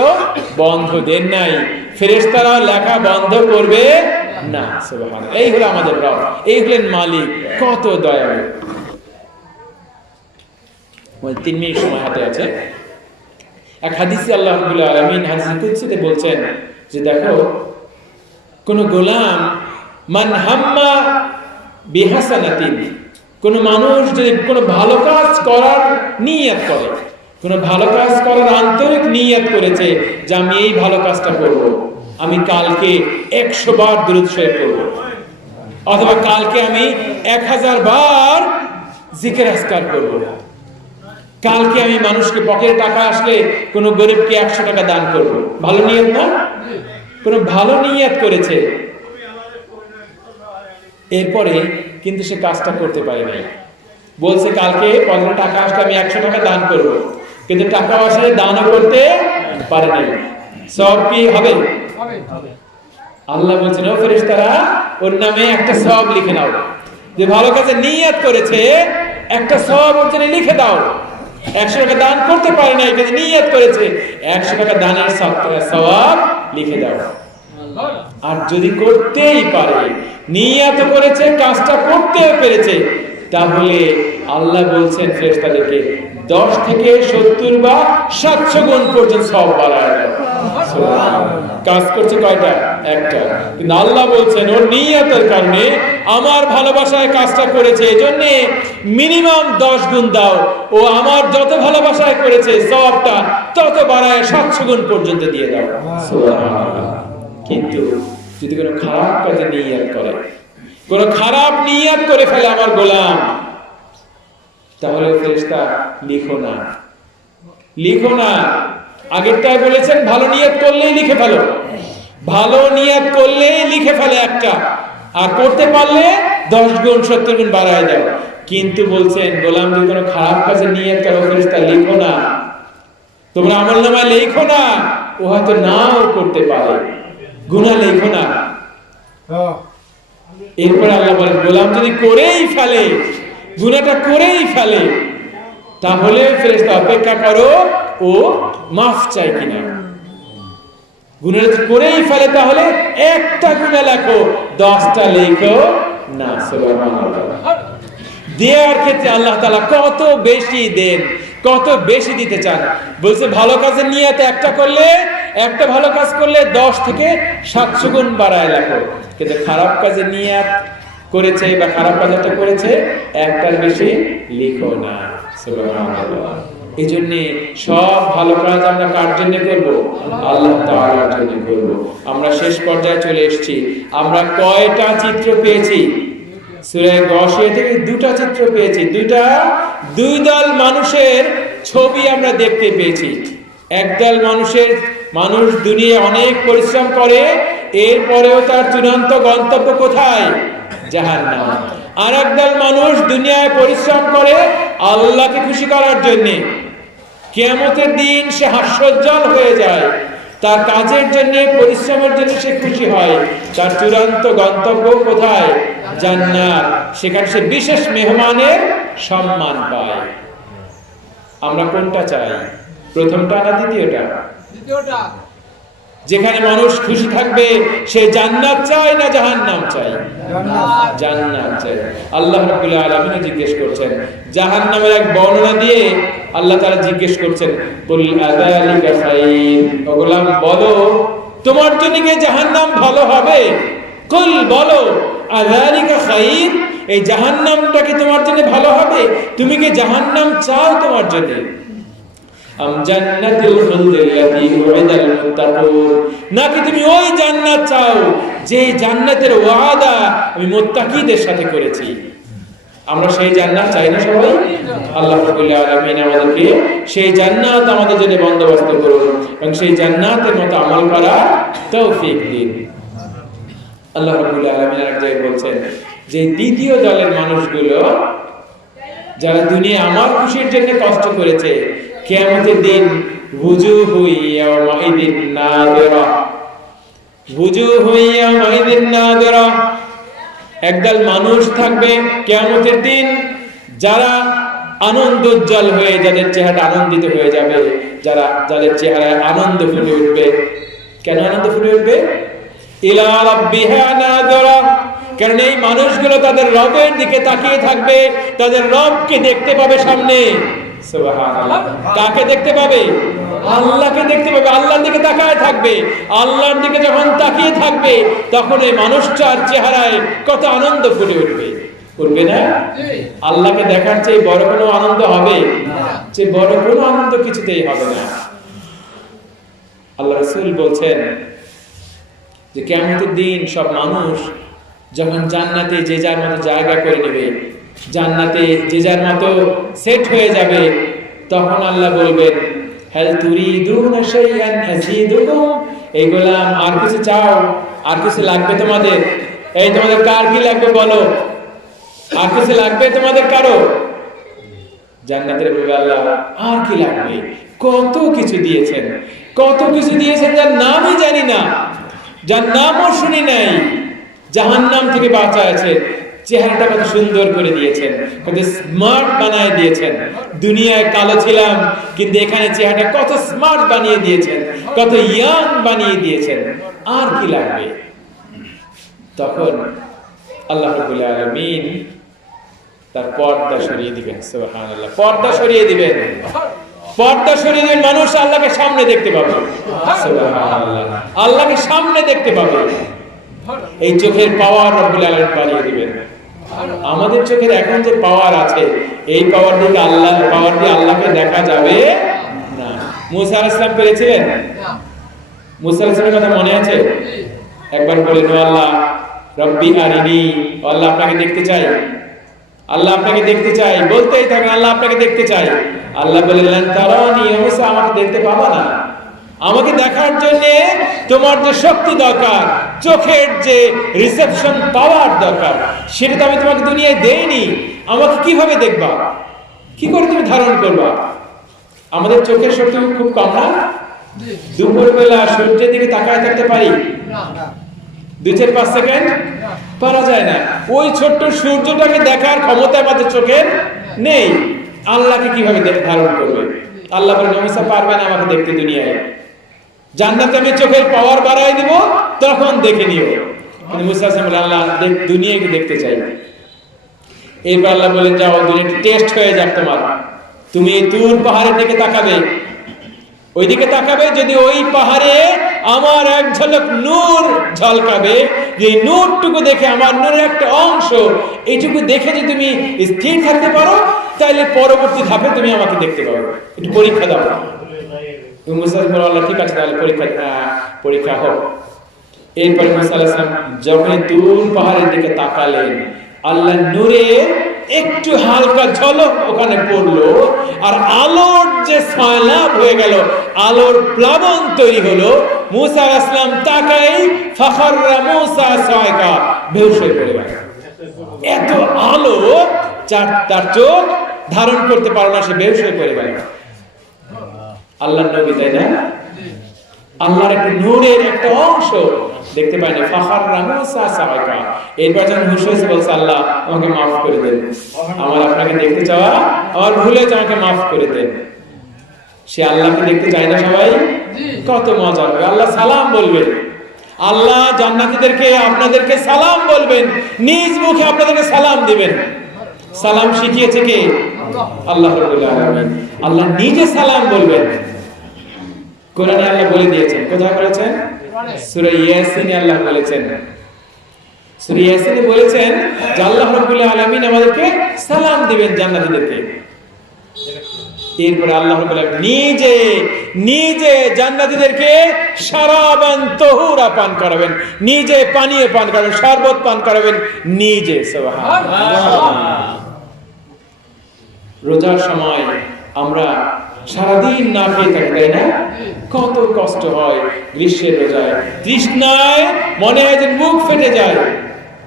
বন্ধ দেন নাই, ফেরেশতারা লেখা বন্ধ করবে না। সুবহানাল্লাহ। এই হলো আমাদের রব, এই হলেন মালিক, কত দয়ালু। 3 মিনিট সময় হাতে আছে। এক হাদিসে আল্লাহ রাব্বুল আলামিন হাদিসে কুদসিতে বলছেন যে দেখো, কোন গোলাম মান হাম্মা বিহাসানাতিন, কোন মানুষ যদি কোনো ভালো কাজ করার নিয়ত করে, কোনো ভালো কাজ করার আন্তরিক নিয়ত করেছে যে আমি এই ভালো কাজটা করব, আমি কালকে 100 বার দুরূদ শরীফ করব, অথবা কালকে আমি 1000 বার জিকির আজকার করব, কালকে আমি মানুষকে পকেটে টাকা আসলে কোন গরিবকে 100 টাকা দান করব। ভালো নিয়ত না? কোন ভালো নিয়ত করেছে, এরপরে কিন্তু সে কাজটা করতে পারে নাই। বলছে কালকে পকেটে টাকা আসলে আমি 100 টাকা দান করব, কিন্তু টাকা আসলে দানও করতে পারে নাই। সব কি হবে? আল্লাহ বলছেন ও ফেরেশতারা, ওর নামে একটা সওয়াব লিখে নাও। যে ভালো কাজে নিয়ত করেছে, একটা সওয়াব ওর জন্য লিখে দাও। 100 টাকা দান করতে পারে নাই, কিন্তু নিয়ত করেছে, 100 টাকা দানের সওয়াব লিখে দাও। আর যদি করতেই পারে, নিয়ত করেছে, কাজটা করতেও পেরেছে, তাহলে আল্লাহ বলছেন ফেরেশতাদেরকে 10 থেকে 70 বা 700 গুণ পর্যন্ত সওয়াব বাড়ায় দেয়। কাজ করছে কয়টা? একটা। কিন্তু আল্লাহ বলছেন ওর নিয়তের কারণে, আমার ভালোবাসায় কাজটা করেছে, এজন্য মিনিমাম 10 গুণ দাও। ও আমার যত ভালোবাসায় করেছে সওয়াবটা তত বাড়ায় 700 গুণ পর্যন্ত দিয়ে দাও। সুবহানাল্লাহ। কিন্তু যদি কোনো খারাপ কাজে নিয়ত করে, কোনো খারাপ নিয়ত করে ফেলে আমার গোলাম, তাহলে ফেরেশতা লিখো না, লিখো না। আগেরটাই বলেছেন ভালো নিয়ত করলেই লিখে ফেলো, ভালো নিয়ত করলেই লিখে ফেলে একটা, আর করতে পারলে 10 গুণ 70 গুণ বাড়ায় দাও। কিন্তু বলছেন গোলাম যদি কোনো খারাপ কাজে নিয়ত করো, ফেরেশতা লিখো না, তোমরা আমলনামায় লিখো না, ও হয়তো নাও করতে পারে, গুনাহ লিখো না। এরপর আল্লাহ বলেন গোলাম যদি করেই ফেলে, গুনাহটা করেই ফেলে, তাহলে ফেরেশতা অপেক্ষা করো ও মাফ চাই কিনা। গুনাহ করেই ফেলে তাহলে একটা গুনাহ লেখো, 10টা লেখো না। সুবহানাল্লাহ। দেওয়ার ক্ষেত্রে আল্লাহ তাআলা কত বেশি দেন, কত বেশি দিতে চান। বলছে ভালো কাজের নিয়ত একটা করলে, একটা ভালো কাজ করলে 10 থেকে 700 গুণ বাড়ায় লেখো, কিন্তু খারাপ কাজের নিয়ত করেছে বা খারাপ কাজটা করেছে, একটার বেশি লিখো না। সুবহানাল্লাহ। এই জন্য সব ভালো কাজ আমরা কার জন্য করব? আল্লাহ তাআলার জন্য করব। আমরা শেষ পর্যায়ে চলে এসেছি। আমরা কয়টা চিত্র পেয়েছি? সূরা গাশিয়া থেকে 2টা চিত্র পেয়েছি। দুই দল মানুষের ছবি আমরা দেখতে পেয়েছি। একদল মানুষ দুনিয়ায় অনেক পরিশ্রম করে, এরপরেও তার চূড়ান্ত গন্তব্য কোথায়? জাহান্নাম। আর একদল মানুষ দুনিয়ায় পরিশ্রম করে আল্লাহকে খুশি করার জন্য, কিয়ামতের দিন সে হাস্যোজ্জ্বল হয়ে যায়, তার কাজের জন্য, পরিশ্রমের জন্য সে খুশি হয়, তার চূড়ান্ত গন্তব্য কোথায়? জান্নাত। সেখানে সে বিশেষ মেহমানের সম্মান পায়। আমরা কোনটা চাই? প্রথমটা না দ্বিতীয়টা? দ্বিতীয়টা। যেখানে মানুষ খুশি থাকবে সে জান্নাত চায় না জাহান্নাম চায়? জান্নাত চায়। আল্লাহ রাব্বুল আলামিন জিজ্ঞেস করছেন, জাহান্নামের এক বর্ণনা দিয়ে আল্লাহ তাআলা জিজ্ঞেস করছেন, কুল আযালিকা খায়র, ও গোলাম বলো তোমার জন্য কি জাহান্নাম ভালো হবে? কুল বলো আযালিকা খায়র, এই জাহান্নামটা কি তোমার জন্য ভালো হবে? তুমি কি জাহান্নাম চাও তোমার জন্য? আম জান্নাতুল খুলদিল্লাতী উইদাল মুত্তাকুন, নাকি তুমি ওই জান্নাত চাও যে জান্নাতের ওয়াদা আমি মুত্তাকিদের সাথে করেছি? আমরা সেই জান্নাত চাই না সবাই? আল্লাহ রাব্বুল আলামিন আমাদেরকে সেই জান্নাত আমাদের জন্য বন্দোবস্ত করুন এবং সেই জান্নাতের মতো আমল করার তৌফিক দিন। আল্লাহ রাব্বুল আলামিন এক জায়গায় বলছেন যে দ্বিতীয় দলের মানুষগুলো যারা দুনিয়া আমার খুশির জন্য কষ্ট করেছে, কিয়ামতের দিন ওযুহু ইয়াওমাইদিন নাযিরা, ওযুহু ইয়াওমাইদিন নাযিরা, একদল মানুষ থাকবে কিয়ামতের দিন যারা আনন্দোজ্জ্বল হয়ে, যাদের চেহারা আনন্দিত হয়ে যাবে, যাদের চেহারায় আনন্দ ফুটে উঠবে। কেন আনন্দ ফুটে উঠবে? ইলা রাব্বিহা নাযিরা, কারণ এই মানুষগুলো তাদের রবের দিকে তাকিয়ে থাকবে, তাদের রবকে দেখতে পাবে সামনে। সুবহানাল্লাহ। কাকে দেখতে পাবে? আল্লাহকে দেখতে পাবে, আল্লাহর দিকে তাকায় থাকবে। আল্লাহর দিকে যখন তাকিয়ে থাকবে তখন এই মানুষটার চেহারায় কত আনন্দ ফুটে উঠবে, উঠবে না? আল্লাহকে দেখার চেয়ে বড় কোনো আনন্দ হবে? যে বড় কোনো আনন্দ কিছুতেই হবে না। আল্লাহ রাসূল বলছেন যে কিয়ামতের দিন সব মানুষ যখন জান্নাতে যে যার মতো জায়গা করে নেবে, জান্নাতে যে যার মতো সেট হয়ে যাবে, তখন আল্লাহ বলবেন হাল তুরিদুনা শাইআন আযীদুকুম, এই গোলাম আর কিছু চাও? আর কিছু লাগবে তোমাদের? এই তোমাদের কার কি লাগবে বলো? আর কিছু লাগবে তোমাদের কারো? জান্নাতের বলবে আল্লাহ আর কি লাগবে? কত কিছু দিয়েছেন, কত কিছু দিয়েছেন যার নামই জানি না, যার নামও শুনি নাই। জাহান্নাম থেকে বাঁচায়েছেন, চেহারাটা কত সুন্দর করে দিয়েছেন, কত স্মার্ট বানিয়ে দিয়েছেন। দুনিয়ায় কালো ছিলাম কিন্তু এখানে চেহারাটা কত স্মার্ট বানিয়ে দিয়েছেন, কত ইয়াং বানিয়ে দিয়েছেন। আর কি লাগবে? তখন আল্লাহ রাব্বুল আলামিন তার পর্দা সরিয়ে দিবেন। সুবহানাল্লাহ। পর্দা সরিয়ে দিবেন, পর্দা সরিয়ে দিবেন। মানুষ আল্লাহকে সামনে দেখতে পাবে। সুবহানাল্লাহ। আল্লাহকে সামনে দেখতে পাবে। এই চোখের পাওয়ার রব্বুল আলামিন বাড়িয়ে দিবেন। আমাদের চোখের এখন যে পাওয়ার আছে, এই পাওয়ার দিয়ে আল্লাহকে দেখা যাবে না। মুসা আলাইহিস সালাম পেরেছিলেন? মুসা আলাইহিস সালামের কথা মনে আছে? একবার বলেন ও আল্লাহ রব্বি আরিনি, আল্লাহ আপনাকে দেখতে চাই, আল্লাহ আপনাকে দেখতে চাই। বলতেই থাকেন আল্লাহ আপনাকে দেখতে চাই। আল্লাহ বললেন তারানি, মুসা আমাকে দেখতে পাবা না। আমাকে দেখার জন্য তোমার যে শক্তি দরকার, চোখের যে রিসেপশন পাওয়ার দরকার, সেটা তো আমি তোমাকে দুনিয়ায় দেইনি। আমাকে কিভাবে দেখবা? কি করে তুমি ধারণ করবা? আমাদের চোখের শক্তি খুব কম না? দুপুরবেলা সূর্যের দিকে তাকায় থাকতে পারি? 2-4-5 সেকেন্ড পারা যায় না। ওই ছোট্ট সূর্যটাকে দেখার ক্ষমতা আমাদের চোখের নেই। আল্লাহকে কিভাবে ধারণ করবে? আল্লাহ বলেন মুসা পারবে না আমাকে দেখতে দুনিয়ায়। জান্নাতে আমি চোখের পাওয়ার বাড়াই দিব, তখন দেখে নিও। কিন্তু মুসা বলেন আল্লাহ দুনিয়াকে দেখতে চাই। এরপর আল্লাহ বলেন যাও দুনিয়াটা টেস্ট হয়ে যাক তোমার। তুমি এই তুর পাহাড়ের দিকে তাকাবে, ওইদিকে তাকাবে, যদি ওই পাহাড়ে আমার এক ঝলক নূর ঝলকাবে, যে নূরটুকু দেখে, আমার নূরের একটা অংশ, এইটুকু দেখে যদি তুমি স্থির থাকতে পারো, তাহলে পরবর্তী ধাপে তুমি আমাকে দেখতে পাবে। একটু পরীক্ষা দাও। মুসা বলল আল্লাহ ঠিক আছে, তাহলে পরীক্ষা হোক। এরপর মুসা আলাইহিস সালাম যখন তুর পাহাড়ের দিকে তাকালেন, আল্লাহ নূরে একটু হালকা ঝলক ওখানে পড়লো, আর আলোর যে সয়লাব হয়ে গেল, আলোর প্লাবন তৈরি হলো। মুসা আলাইহিস সালাম তাকাই ফাখাররা মুসা সায়কা, বেহুশ হয়ে পড়ে গেল। এত আলো তার চোখ ধারণ করতে পারল না, সে বেহুশ হয়ে পড়ে গেল। আল্লাহর নবী, তাই না? আল্লাহর একটা নূরের একটা অংশ দেখতে পাইনি। ফাখাররা মুসা সায়কা। এরপর যখন হুশ হয়েছে বলছে আল্লাহ আমাকে মাফ করে দেন, আমার আপনাকে দেখতে চাওয়া আমার ভুলে আমাকে মাফ করে দেন। সে আল্লাহকে দেখতে চায় না সবাই? কত মজা হবে। আল্লাহ সালাম বলবেন, আল্লাহ জান্নাতীদেরকে আপনাদেরকে সালাম বলবেন, নিজ মুখে আপনাদেরকে সালাম দিবেন। সালাম শিখিয়েছে কে? আল্লাহ রাব্বুল আলামিন। আল্লাহ নিজে সালাম বলবেন। কোরআনে আল্লাহ বলে দিয়েছেন। কোথায় বলেছেন? সূরা ইয়াসিনে আল্লাহ বলেছেন, সূরা ইয়াসিনে বলেছেন যে আল্লাহ রাব্বুল আলামিন আমাদেরকে সালাম দিবেন জান্নাতীদেরকে। এরপরে আল্লাহ রাব্বুল আলামিন নিজে জান্নাতীদেরকে শারাবান তাহুরা পান করাবেন, নিজে পানীয় পান করাবেন, শরবত পান করাবেন নিজে। সুবহানাল্লাহ। রোজার সময় আমরা সারাদিন না খেয়ে থাকি, তাই না? কত কষ্ট হয় গ্রীষ্মের রোজায়। তৃষ্ণায় মনে হয় যে মুখ ফেটে যায়,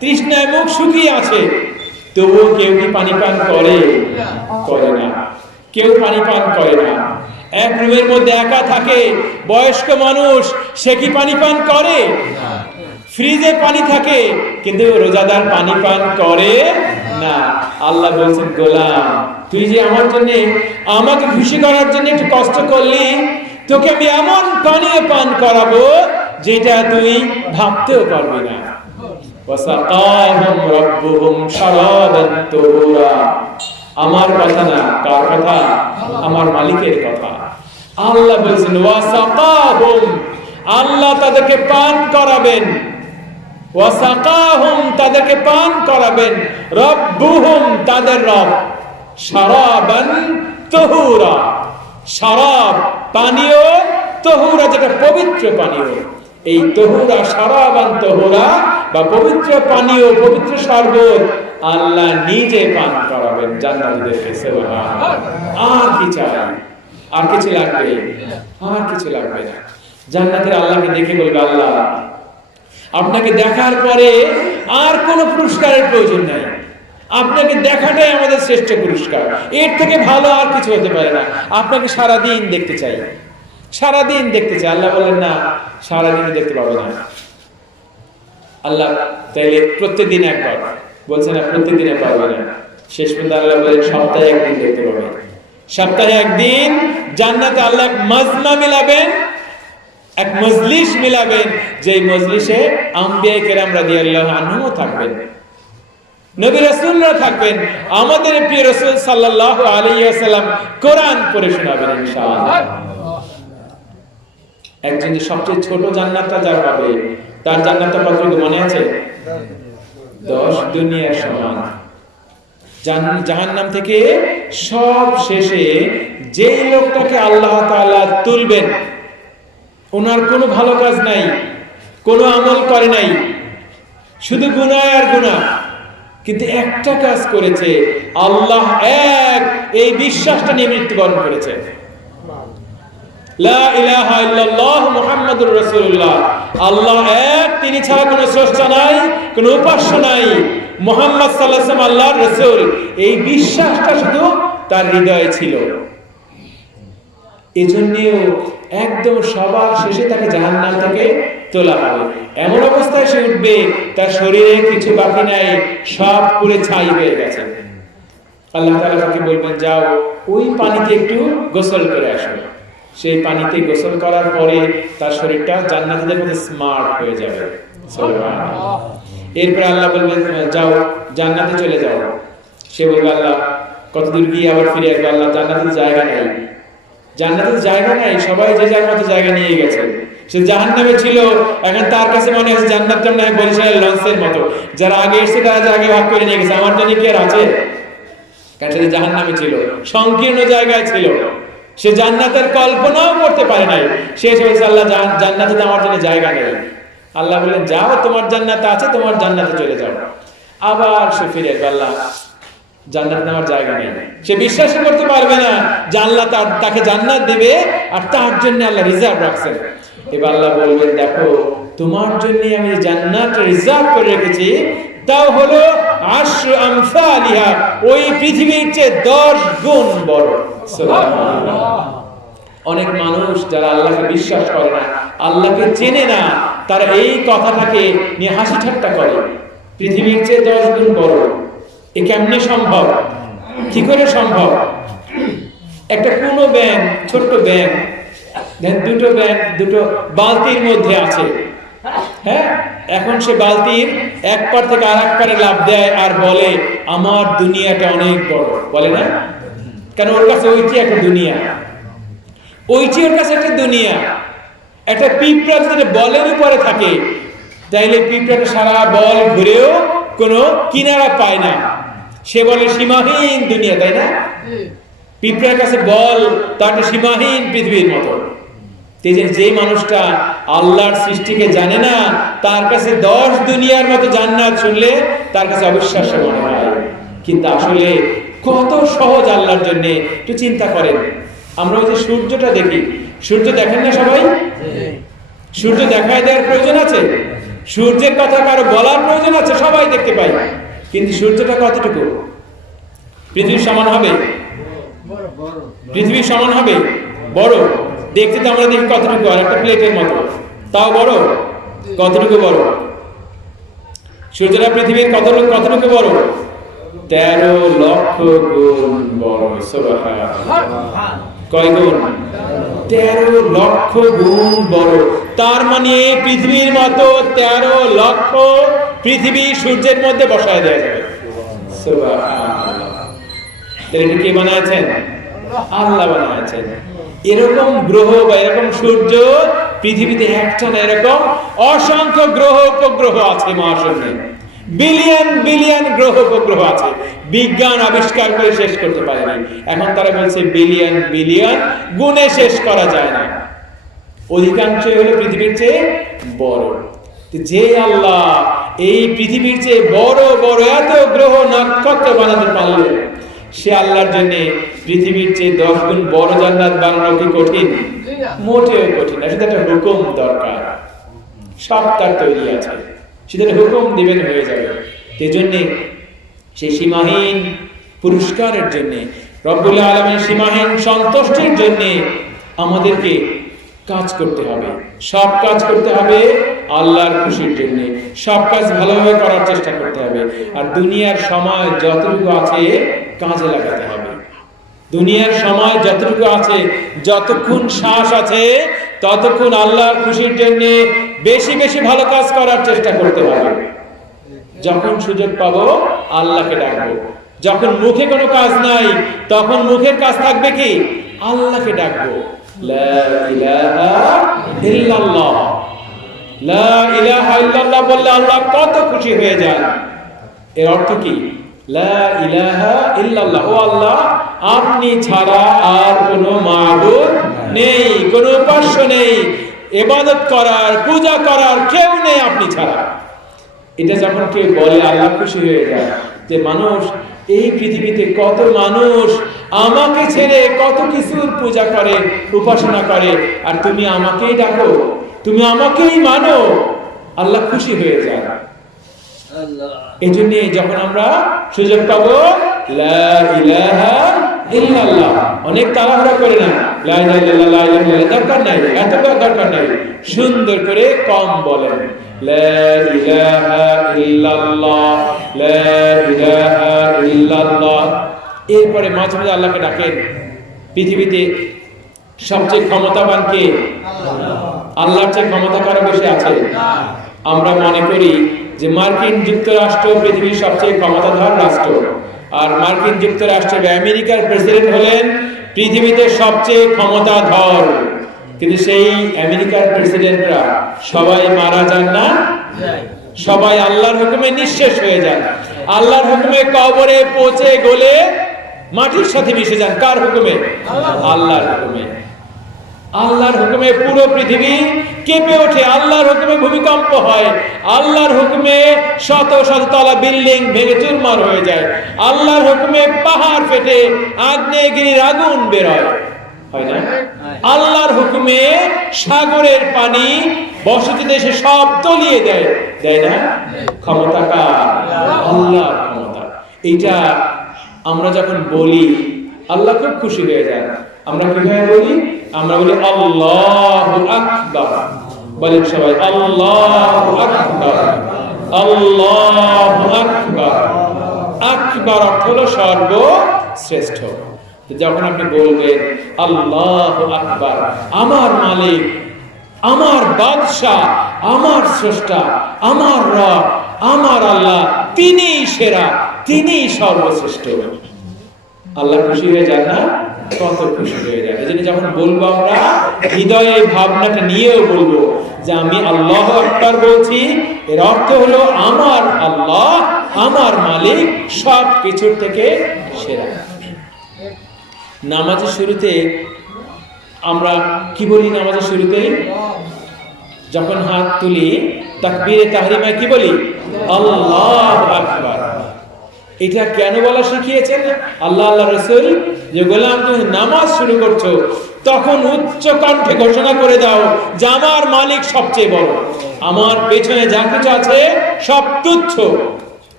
তৃষ্ণায় মুখ শুকিয়ে আছে, তবুও কেউ কি পানি পান করে? করে না, কেউ পানি পান করে না। এক রুমের মধ্যে একা থাকে বয়স্ক মানুষ, সে কি পানি পান করে? ফ্রিজে পানি থাকে, কিন্তু রোজাদার পানি পান করে না। আল্লাহ বলছেন, গোলাম তুই যে আমার জন্য, আমাকে খুশি করার জন্য একটু কষ্ট করলি, তোকে আমি এমন পানীয় পান করাবো যেটা তুই ভাবতেও পারবি না। ওয়াসাকাহুম রাব্বুহুম শারাবান তুহুরা। আমার কথা না, কার কথা? আমার মালিকের কথা। আল্লাহ বলছেন ওয়াসাকাহুম, আল্লাহ তাদেরকে পান করাবেন, ওয়াসাকাহুম তাদেরকে পান করাবেন, রাব্বুহুম তাদের রব, শারাবান তুহুরা, শারাব পানীয়, তুহুরা যেটা পবিত্র পানীয়। এই তুহুরা, শারাবান তুহুরা বা পবিত্র পানীয়, পবিত্র শরবত আল্লাহ নিজে পান করাবেন জান্নাতীদেরকে। সুবহানাল্লাহ। আর কি চাই? আর কিছু লাগবে? আর কিছু লাগবে না। জান্নাতীরা আল্লাহকে দেখে বলবে, আল্লাহ আপনাকে দেখার পরে আর কোনো পুরস্কারের প্রয়োজন নাই, আপনাকে দেখাটাই আমাদের শ্রেষ্ঠ পুরস্কার, এর থেকে ভালো আর কিছু হতে পারে না। আপনাকে সারাদিন দেখতে চাই, সারাদিন দেখতে চাই। আল্লাহ বলেন না, সারাদিন দেখতে পাবে না। আল্লাহ তাইলে প্রত্যেকদিন একবার বলছে না, প্রত্যেকদিনে পাবে না। শেষ পর্যন্ত আল্লাহ বলেন সপ্তাহে একদিন দেখতে পাবে। সপ্তাহে একদিন জান্নাতে আল্লাহ এক মাজমা মিলাবেন, এক মজলিস মিলাবেন, যে মজলিসে আম্বিয়া কেরাম রাদিয়াল্লাহু আনহুম থাকবেন, নবী রাসূলরা থাকবেন, আমাদের প্রিয় রাসূল সাল্লাল্লাহু আলাইহি ওয়াসাল্লাম কোরআন পড়ে শোনাবেন ইনশাআল্লাহ। একজন যে সবচেয়ে ছোট জান্নাতটা যার পাবে, তার জান্নাতটা কতটুকু মনে আছে? 10 দুনিয়ার সমান। জাহান্নাম থেকে সব শেষে যে লোকটাকে আল্লাহ তাআলা তুলবেন, ওনার কোনো ভালো কাজ নাই, কোনো আমল করে নাই, শুধু গুনাহ আর গুনাহ, কিন্তু একটা কাজ করেছে, আল্লাহ এক, এই বিশ্বাসটা নিয়ে মৃত্যুবরণ করেছে। লা ইলাহা ইল্লাল্লাহ মুহাম্মাদুর রাসূলুল্লাহ, আল্লাহ এক, তিনি ছাড়া কোনো স্রষ্টা নাই, কোনো উপাস্য নাই, মুহাম্মদ সাল্লাল্লাহু আলাইহি ওয়াসাল্লাম আল্লাহর রাসূল, এই বিশ্বাসটা শুধু তার হৃদয়ে ছিল। এজন্যও একদম সবার শেষে তাকে জাহান্নাম থেকে তোলা হবে। এমন অবস্থায় সে উঠবে, তার শরীরে কিছু বাকি নাই, সব পুড়ে ছাই হয়ে গেছে। আল্লাহ তাআলা তাকে বলবেন, যাও ওই পানিতে একটু গোসল করে আসো। সেই পানিতে গোসল করার পরে তার শরীরটা জান্নাতীদের মতো স্মার্ট হয়ে যাবে। সুবহানাল্লাহ। এরপর আল্লাহ বলবেন, যাও জান্নাতে চলে যাও। সে বলবে, আল্লাহ কতদূর গিয়ে আবার ফিরে আসবে? আল্লাহ জান্নাতের জায়গা নাই, জান্নাতের জায়গা নাই, সবাই যে যার মতো জায়গা নিয়ে গেছে। সে জাহান্নামে ছিল, এখন তার কাছে মনে হচ্ছে জান্নাতটা নয় বরিশালের লঞ্চের মতো, যারা আগে এসেছে তারা জায়গা ভাগ করে নিয়ে গেছে, আমার জন্য কি আর আছে? কারণ সে জাহান্নামে ছিল, সংকীর্ণ জায়গায় ছিল, সে জান্নাতের কল্পনাও করতে পারে নাই। সে বলছে, আল্লাহ জান্নাতে তো আমার জন্য জায়গা নেই। আল্লাহ বললেন, যাও তোমার জান্নাতে আছে, তোমার জান্নাতে চলে যাও। আবার সে ফিরে আসবে, আল্লাহ জান্নাতে আমার জায়গা নেই। সে বিশ্বাস করতে পারবে না যে আল্লাহ তাকে জান্নাত দিবে, আর তার জন্য আল্লাহ রিজার্ভ রাখছেন। এবার আল্লাহ বলবেন, দেখো তোমার জন্য আমি জান্নাত রিজার্ভ করে রেখেছি, তাও হলো আশরু আমসালিহা, ওই পৃথিবীর চেয়ে 10 গুণ বড়। সুবহানাল্লাহ। অনেক মানুষ যারা আল্লাহকে বিশ্বাস করে না, আল্লাহকে চেনে না, তারা এই কথাটাকে নিয়ে হাসি ঠাট্টা করে, পৃথিবীর চেয়ে 10 গুণ বড়। এ কেমনে সম্ভব? কি করে সম্ভব? একটা কোনো ব্যাঙ, ছোট্ট ব্যাঙ, দুটো ব্যাঙ দুটো বালতির মধ্যে আছে, হ্যাঁ, এখন সে বালতির এক পার থেকে আর এক পারে লাফ দেয় আর বলে, আমার দুনিয়াটা অনেক বড়, বলে না? কারণ ওর কাছে ওইটি একটা দুনিয়া, ওইটি ওর কাছে একটা দুনিয়া। একটা পিঁপড়া যদি বলের উপরে থাকে, তাইলে পিঁপড়াটা সারা বল ঘুরেও কোনো কিনারা পায় না, সে বলে সীমাহীন দুনিয়া, তাই না? পিঁপড়ার কাছে বল তার সীমাহীন পৃথিবীর মতো। যে মানুষটা আল্লাহর সৃষ্টিকে জানে না, তার কাছে 10 দুনিয়ার মতো জান্নাত শুনলে তার কাছে অবিশ্বাস্য মনে হয়। কিন্তু আসলে কত সহজ আল্লাহর জন্য। একটু চিন্তা করেন, আমরা ওই যে সূর্যটা দেখি, সূর্য দেখেন না সবাই? সূর্য দেখায় দেওয়ার প্রয়োজন আছে? সূর্যের কথা কারো বলার প্রয়োজন আছে? সবাই দেখতে পাই। কিন্তু সূর্যটা কতটুকু? পৃথিবীর সমান হবে? পৃথিবীর সমান হবে? বড়। দেখতে তো আমরা দেখি কতটুকু, আর একটা প্লেটের মতো, তাও বড়। কতটুকু বড়? সূর্যটা পৃথিবীর কতটুকু বড়? 13 লক্ষ গুণ বড়। সুবহানাল্লাহ। কয় গুণ? 13 লক্ষ গুণ বড়। তার মানে পৃথিবীর মতো 13 লক্ষ পৃথিবী সূর্যের মধ্যে বসায় দেওয়া যাবে। সুবহানাল্লাহ। এটা কে বানাইছেন? আল্লাহ বানাইছেন। এরকম গ্রহ বা এরকম সূর্য পৃথিবীতে একটা না, এরকম অসংখ্য গ্রহ উপগ্রহ আছে মহাশূন্যে। বিলিয়ন বিলিয়ন গ্রহ উপগ্রহ আছে, বিজ্ঞান আবিষ্কার করে শেষ করতে পারেনি। এখন তারা বলছে বিলিয়ন বিলিয়ন, গুণে শেষ করা যায় না। অধিকাংশই হলো পৃথিবীর চেয়ে বড়। যে আল্লাহ এই পৃথিবীর চেয়ে বড় বড় এত গ্রহ নক্ষত্র বানাতে পারলেন, সে আল্লাহর জন্য পৃথিবীর চেয়ে 10 গুণ বড় জান্নাত বানানো কি কঠিন? মোটেও কঠিন না। শুধু একটা হুকুম দরকার, সব তার তৈরি আছে, শুধু হুকুম দিবেন হয়ে যাবে। এই জন্য সেই সীমাহীন পুরস্কারের জন্য, রব্বুল আলামিন সীমাহীন সন্তুষ্টির জন্য আমাদেরকে কাজ করতে হবে। সব কাজ করতে হবে আল্লাহর খুশির জন্য, সব কাজ ভালোভাবে করার চেষ্টা করতে হবে। আর দুনিয়ার সময় যতটুকু আছে কাজে লাগাতে হবে। দুনিয়ার সময় যতটুকু আছে, যতক্ষণ শ্বাস আছে, ততক্ষণ আল্লাহর খুশির জন্য বেশি বেশি ভালো কাজ করার চেষ্টা করতে হবে। যখন সুযোগ পাবো আল্লাহকে ডাকবো। যখন মুখে কোনো কাজ নাই, তখন মুখের কাজ থাকবে কি? আল্লাহকে ডাকবো। লা ইলাহা ইল্লাল্লাহ, লা ইলাহা ইল্লাল্লাহ বললে আল্লাহ কত খুশি হয়ে যান। এর অর্থ কি? লা ইলাহা ইল্লাল্লাহ, ও আল্লাহ আপনি ছাড়া আর কোনো মাবুদ নেই, কোনো উপাস্য নেই, ইবাদত করার পূজা করার কেউ নেই আপনি ছাড়া। এটা যখন কেউ বলে আল্লাহ খুশি হয়ে যায়। যে মানুষ এই পৃথিবীতে কত মানুষ আমাকে ছেড়ে কত কিছুর পূজা করে, উপাসনা করে, আর তুমি আমাকেই ডাকো, তুমি আমাকেই মানো, আল্লাহ খুশি হয়ে যায়। এই জন্য যখন আমরা সুযোগ পাবো লা ইলাহা ইল্লাল্লাহ, অনেক তাড়াহুড়া করে না, লা ইলাহা ইল্লাল্লাহ, লা ইলাহা ইল্লাল্লাহ দরকার নাই, এত দরকার নাই, সুন্দর করে কম বলেন লা ইলাহা ইল্লাল্লাহ, লা ইলাহা ইল্লাল্লাহ। এরপরে মাঝে মাঝে আল্লাহকে ডাকেন। পৃথিবীতে সবচেয়ে ক্ষমতাবান কে? আল্লাহর চেয়ে ক্ষমতা কারো বেশি আছে? আমরা মনে করি যে মার্কিন যুক্তরাষ্ট্র পৃথিবীর সবচেয়ে ক্ষমতাধর রাষ্ট্র, আর মার্কিন যুক্তরাষ্ট্রের আমেরিকার প্রেসিডেন্ট হলেন পৃথিবীতে সবচেয়ে ক্ষমতাধর। কিন্তু সেই আমেরিকার প্রেসিডেন্টরা সবাই মারা যান না? সবাই আল্লাহর হুকুমে নিঃশেষ হয়ে যান, আল্লাহর হুকুমে কবরে পচে গলে মাটির সাথে মিশে যান। কার হুকুমে? আল্লাহর হুকুমে। আল্লাহর হুকুমে পুরো পৃথিবী কেঁপে ওঠে, আল্লাহর হুকুমে ভূমিকম্প হয়, আল্লাহর হুকুমে শত শত তলা বিল্ডিং ভেঙে চুরমার হয়ে যায়, আল্লাহর হুকুমে পাহাড় ফেটে আগ্নেয়গিরির আগুন বের হয় না? আল্লাহর হুকুমে সাগরের পানি বসতি দেশে সব তলিয়ে দেয় না? ক্ষমতা কার? আল্লাহর ক্ষমতা। এইটা আমরা যখন বলি আল্লাহ খুব খুশি হয়ে যায়। আমরা কিভাবে বলি? আমরা বলি আল্লাহু আকবার। বলেন সবাই আল্লাহু আকবার, আল্লাহু আকবার। আকবার অর্থ হলো সর্বশ্রেষ্ঠ। যখন আপনি বলবেন আল্লাহু আকবার, আমার মালিক, আমার বাদশা, আমার স্রষ্টা, আমার রব, আমার আল্লাহ, তিনিই সেরা, তিনিই সর্বশ্রেষ্ঠ। আল্লাহ খুশি হয়ে যান না? কত খুশি হয়ে যায়। এজন্য যখন বলবো আমরা হৃদয়ে ভাবনাটা নিয়েও বলবো যে আমি আল্লাহু আকবার বলছি, এর অর্থ হলো আমার আল্লাহ, আমার মালিক সব কিছুর থেকে সেরা। নামাজের শুরুতে আমরা কি বলি? নামাজের শুরুতে যখন হাত তুলি তাকবীরে তাহরিমায় কি বলি? আল্লাহু আকবার। এটা কেন বলা শিখিয়েছেন আল্লাহ রাসূল? যে গোলাম তুমি নামাজ শুরু করছো তখন উচ্চ কণ্ঠে ঘোষণা করে দাও যে আমার মালিক সবচেয়ে বড়, আমার পেছনে যা কিছু আছে সব তুচ্ছ,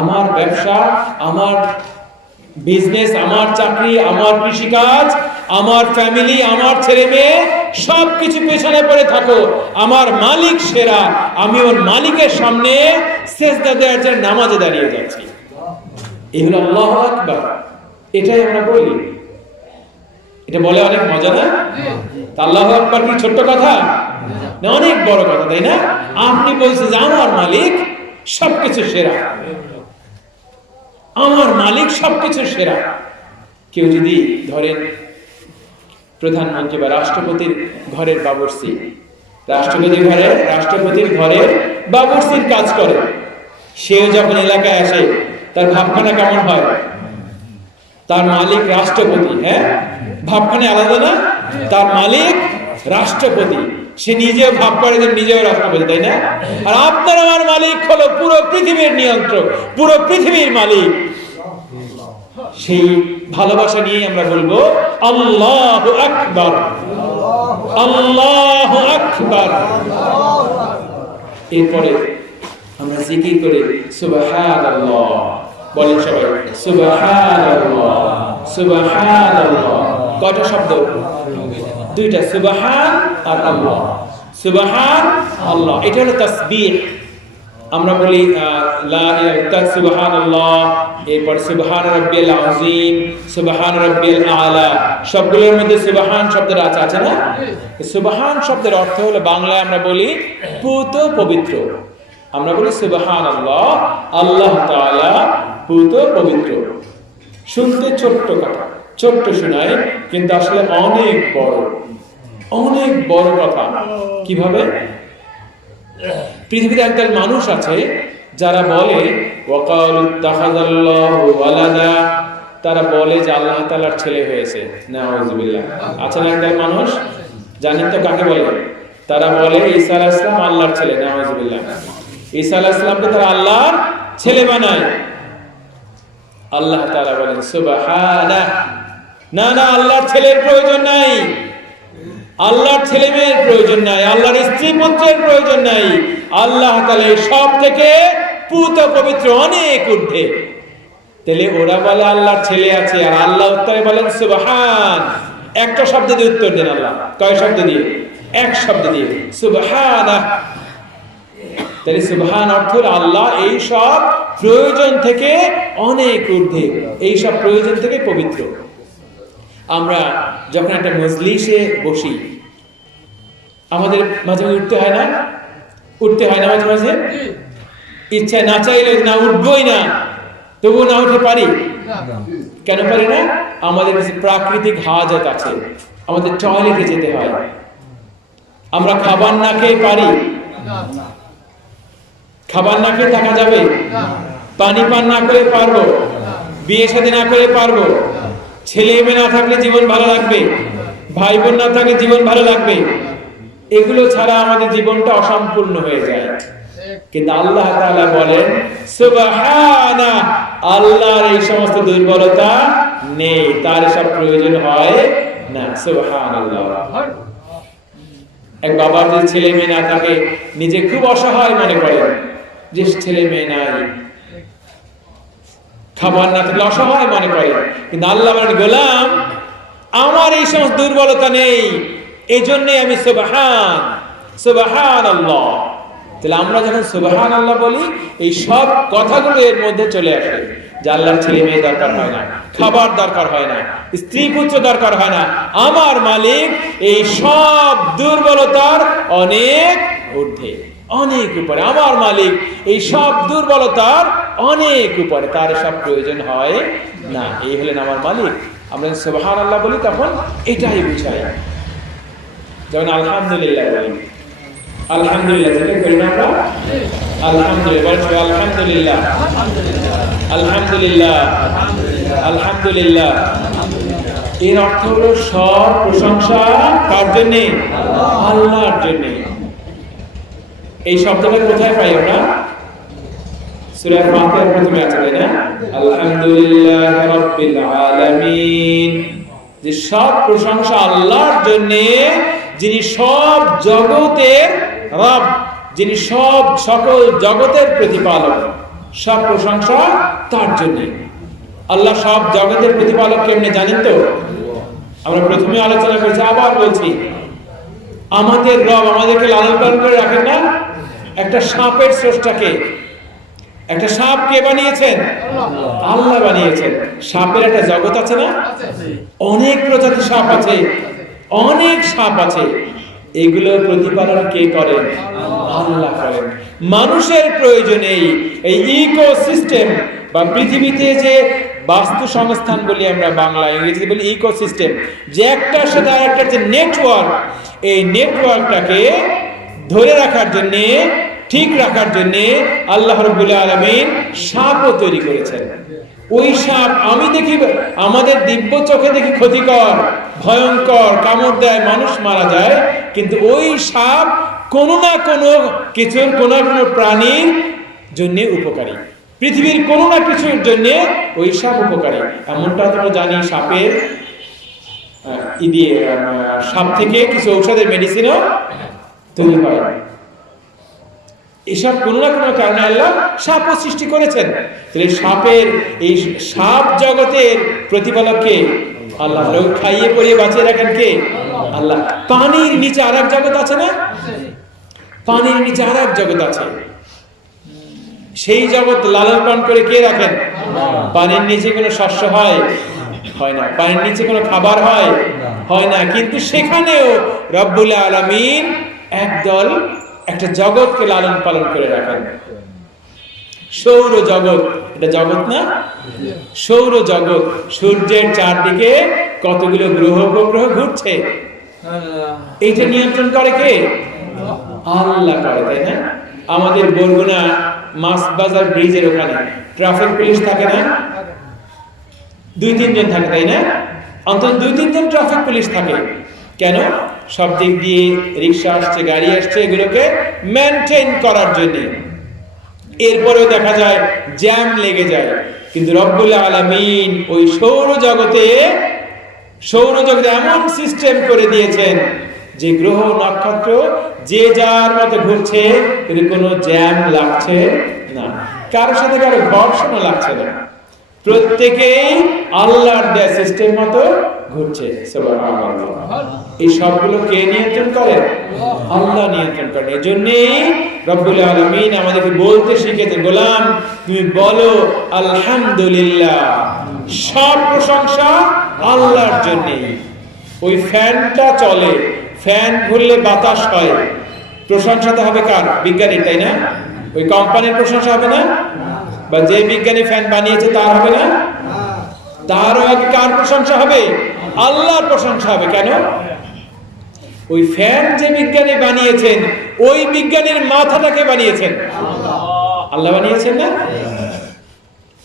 আমার ব্যবসা, আমার বিজনেস, আমার চাকরি, আমার কৃষিকাজ, আমার ফ্যামিলি, আমার ছেলে মেয়ে সবকিছু পেছনে পড়ে থাকো, আমার মালিক সেরা, আমি ওর মালিকের সামনে সিজদা দেওয়ার জন্য নামাজে দাঁড়িয়ে যাচ্ছি। এই হলো আল্লাহু আকবার। এটাই আমরা বলি। এটা বলে অনেক মজা না? আল্লাহু আকবার কি ছোট্ট কথা না? অনেক বড় কথা, তাই না? আপনি বলছেন যে আমার মালিক সবকিছু সেরা, আমার মালিক সবকিছু সেরা। কেউ যদি ধরেন প্রধানমন্ত্রী বা রাষ্ট্রপতির ঘরের বাবুর্চি, রাষ্ট্রপতির ঘরে বাবুর্চির কাজ করে, সেও যখন এলাকায় আসে তার ভাবখানা কেমন হয়? তার মালিক রাষ্ট্রপতি, হ্যাঁ, ভাবখানে আলাদা না? তার মালিক রাষ্ট্রপতি, সে নিজেও ভাব করে যে নিজেও রাষ্ট্রপতি, তাই না? আর আপনার আমার মালিক হলো পুরো পৃথিবীর নিয়ন্ত্রক, পুরো পৃথিবীর মালিক। সেই ভালোবাসা নিয়ে আমরা বলবো আল্লাহু আকবার, আল্লাহু আকবার। এরপরে আমরা জিকির করে সুবহানাল্লাহ বলেন সবাই, সুবহানাল্লাহ, সুবহানাল্লাহ। কয়টা শব্দ? দুইটা, সুবহান আর আল্লাহ। সুবহান আল্লাহ, এটা হলো তাসবিহ। আমরা বলি লা ইলাহা সুবহানাল্লাহ, এরপর সুবহান রাব্বিয়াল আযীম, সুবহান রাব্বিয়াল আলা। সবগুলোর মধ্যে সুবহান শব্দটা আছে না? সুবহান শব্দের অর্থ হলো বাংলায় আমরা বলি পুত পবিত্র। আমরা বলি সুবহানাল্লাহ, আল্লাহ তাআলা পুত পবিত্র। শুনতে ছোট্ট কথা, ছোট্ট শোনায়, কিন্তু আসলে অনেক বড়, অনেক বড় কথা। কিভাবে? পৃথিবীতে একদল মানুষ আছে যারা বলে ওয়াকালু তাখাযাল্লাহু ওয়ালাদা, তারা বলে যে আল্লাহ তাআলার ছেলে হয়েছে। নাউযুবিল্লাহ। আছে না একদল মানুষ? জানেন তো কাকে বলে? তারা বলে ঈসা আলাইহিস সালাম আল্লাহর ছেলে। নাউযুবিল্লাহ। ঈসা আলাইহিস সালামকে তারা আল্লাহর ছেলে বানায়। আল্লাহ তাআলা বলেন সুবহানাহ, না না, আল্লাহর ছেলের প্রয়োজন নাই, আল্লাহর ছেলে মেয়ের প্রয়োজন নাই, আল্লাহর স্ত্রী পুত্রের প্রয়োজন নাই। আল্লাহ তাআলা সব থেকে পুত পবিত্র, অনেক ঊর্ধ্বে। তাহলে ওরা বলে আল্লাহর ছেলে আছে, আর আল্লাহ উত্তরে বলেন সুবহান। একটা শব্দ দিয়ে উত্তর দেন আল্লাহ। কয় শব্দ দিয়ে? এক শব্দ দিয়ে, সুবহানাহ। তাহলে সুবহান অর্থ আল্লাহ এই সব প্রয়োজন থেকে অনেক ঊর্ধ্বে, এই সব প্রয়োজন থেকে পবিত্র। আমরা যখন একটা মজলিসে বসি, আমাদের মাঝে মাঝে উঠতে হয় না? উঠতে হয় না মাঝে মাঝে? ইচ্ছা না চাইলে না উঠবই না, তবুও না উঠে পারি। কেন পারি না? আমাদের কাছে প্রাকৃতিক হাজত আছে, আমাদের টয়লেটে যেতে হয়। আমরা খাবার না খেয়ে পারি? খাবার না খেয়ে থাকা যাবে? পানি পান না করে পারবো? বিয়ে শাদী না করে পারবো? ছেলে মেয়ে না থাকলে জীবন ভালো লাগবে? ভাই বোন না থাকলে জীবন ভালো লাগবে? এগুলো ছাড়া আমাদের জীবনটা অসম্পূর্ণ হয়ে যায়। কিন্তু আল্লাহ তাআলা বলেন সুবহানাহ, আল্লাহর এই সমস্ত দুর্বলতা নেই, তার সব প্রয়োজন হয় না। সুবহানাল্লাহ। এক বাবার যে ছেলে মেয়ে না থাকে, নিজে খুব অসহায় মনে করেন যে ছেলে মেয়ে নাই, খাবার না থাকলে অসহায় মনে করে। কিন্তু আল্লাহ বলেন গোলাম, আমার এই সমস্ত দুর্বলতা নেই, এই জন্যই আমি সুবহান, সুবহানাল্লাহ। তাহলে আমরা যখন সুবহানাল্লাহ বলি, এই সব কথাগুলো এর মধ্যে চলে আসে যে আল্লাহর ছেলে মেয়ে দরকার হয় না, খাবার দরকার হয় না, স্ত্রী পুত্র দরকার হয় না, আমার মালিক এই সব দুর্বলতার অনেক ঊর্ধ্বে, অনেক উপরে। আমার মালিক এই সব দুর্বলতার অনেক উপরে, তার সব প্রয়োজন হয় না। এই হলেন আমার মালিক। আমরা সুবহানাল্লাহ বলি তখন এটাই বুঝাই। যেমন আলহামদুলিল্লাহ বলি, আলহামদুলিল্লাহ যেটা করি না আমরা, আলহামদুলিল্লাহ, আলহামদুলিল্লাহ, আলহামদুলিল্লাহ, আলহামদুলিল্লাহ। এর অর্থ হলো সব প্রশংসা কার জন্য? আল্লাহর জন্য। এই শব্দটা কোথায় পাই আমরা? সূরা ফাতিহার প্রথমে আছে তাই না? আলহামদুলিল্লাহি রাব্বিল আলামিন, যে সব প্রশংসা আল্লাহর জন্য, যিনি সব জগতের রব, যিনি সব সকল জগতের প্রতিপালক। সব প্রশংসা তার জন্য। আল্লাহ সব জগতের প্রতিপালক কেমনে জানেন তো? আমরা প্রথমে আলোচনা করেছি, আবার বলছি, আমাদের রব আমাদেরকে লালন পালন করে রাখেন না? একটা সাপের স্রষ্টাকে, একটা সাপ কে বানিয়েছেন? আল্লাহ বানিয়েছেন। সাপের একটা জগৎ আছে না? অনেক প্রজাতির সাপ আছে, অনেক সাপ আছে। এগুলো প্রতিপালন কে করেন? আল্লাহ করেন। মানুষের প্রয়োজনে এই ইকোসিস্টেম বা পৃথিবীতে যে বাস্তু সংস্থান বলি আমরা বাংলা, ইংরেজিতে বলি ইকোসিস্টেম, যে একটার সাথে আরেকটার যে নেটওয়ার্ক, এই নেটওয়ার্কটাকে ধরে রাখার জন্য, ঠিক রাখার জন্য আল্লাহ রাব্বুল আলামিন সাপও তৈরি করেছেন। ওই সাপ আমি দেখি, আমাদের দিব্য চোখে দেখি ক্ষতিকর, ভয়ঙ্কর, কামড় দেয়, মানুষ মারা যায়, কিন্তু ওই সাপ কোনো না কোনো কিছুর, কোনো না কোনো প্রাণীর জন্য উপকারী। পৃথিবীর কোনো না কিছুর জন্য ওই সাপ উপকারী। এমনটা আমরা জানি, সাপের সাপ থেকে কিছু ঔষধের মেডিসিনও তৈরি হয়। এসব কোনো না কোনো কারণে আল্লাহ সাপও সৃষ্টি করেছেন। তাহলে সাপের, এই সাপ জগতের প্রতিপালক কে? আল্লাহ। লোক খাইয়ে পরিয়ে বাঁচিয়ে রাখেন কে? আল্লাহ। পানির নিচে আর এক জগৎ আছে না? পানির নিচে আর এক জগৎ আছে, সেই জগৎ লালন পালন করে কে রাখেন? পানির নিচে কোনো শস্য হয়? হয় না। পানির নিচে কোনো খাবার হয়? হয় না। কিন্তু সেখানেও রব্বুল আলামিন একদল, একটা জগৎকে লালন পালন করে রাখেন। সৌর জগৎ, এটা জগৎ না? সৌর জগৎ, সূর্যের চারদিকে কতগুলো গ্রহ উপগ্রহ ঘুরছে, এইটা নিয়ন্ত্রণ করে কে? আল্লাহ করে, তাই না? আমাদের বরগুনা মাছ বাজার ব্রিজের ওখানে ট্রাফিক পুলিশ থাকে না? 2-3 জন থাকে, তাই না? অন্তত 2-3 জন ট্রাফিক পুলিশ থাকে। কেন? সব দিক দিয়ে রিক্সা আসছে, গাড়ি আসছে, এগুলোকে মেনটেন করার জন্য। এরপরেও দেখা যায় জ্যাম লেগে যায়, কিন্তু রব্বুল আলামিন ওই সৌরজগতে এমন সিস্টেম করে দিয়েছেন যে গ্রহ নক্ষত্র যে যার মতো ঘুরছে, কিন্তু কোনো জ্যাম লাগছে না, কারোর সাথে কারো ঘর্ষণও লাগছে না। প্রত্যেকেই আল্লাহর দেয়া সিস্টেম মতো ঘুরছে। সুবহানাল্লাহ। এই সবগুলো কে নিয়ন্ত্রণ করেন? আল্লাহ নিয়ন্ত্রণ করেন। এজন্যই রব্বুল আলামিন আমাদেরকে বলতে শিখেছেন, গোলাম তুমি বলো আলহামদুলিল্লাহ, সব প্রশংসা আল্লাহর জন্য। ওই ফ্যানটা চলে, ফ্যান ঘুরলে বাতাস হয়, প্রশংসা তো হবে কার? বিজ্ঞানীর, তাই না? ওই কোম্পানির প্রশংসা হবে না? বা যে বিজ্ঞানী ফ্যান বানিয়েছে তার হবে না? তারও আগে কার প্রশংসা হবে? আল্লাহর প্রশংসা হবে। কেন? ওই ফ্যান যে বিজ্ঞানী বানিয়েছেন, ওই বিজ্ঞানীর মাথাটাকে বানিয়েছেন আল্লাহ বানিয়েছেন না?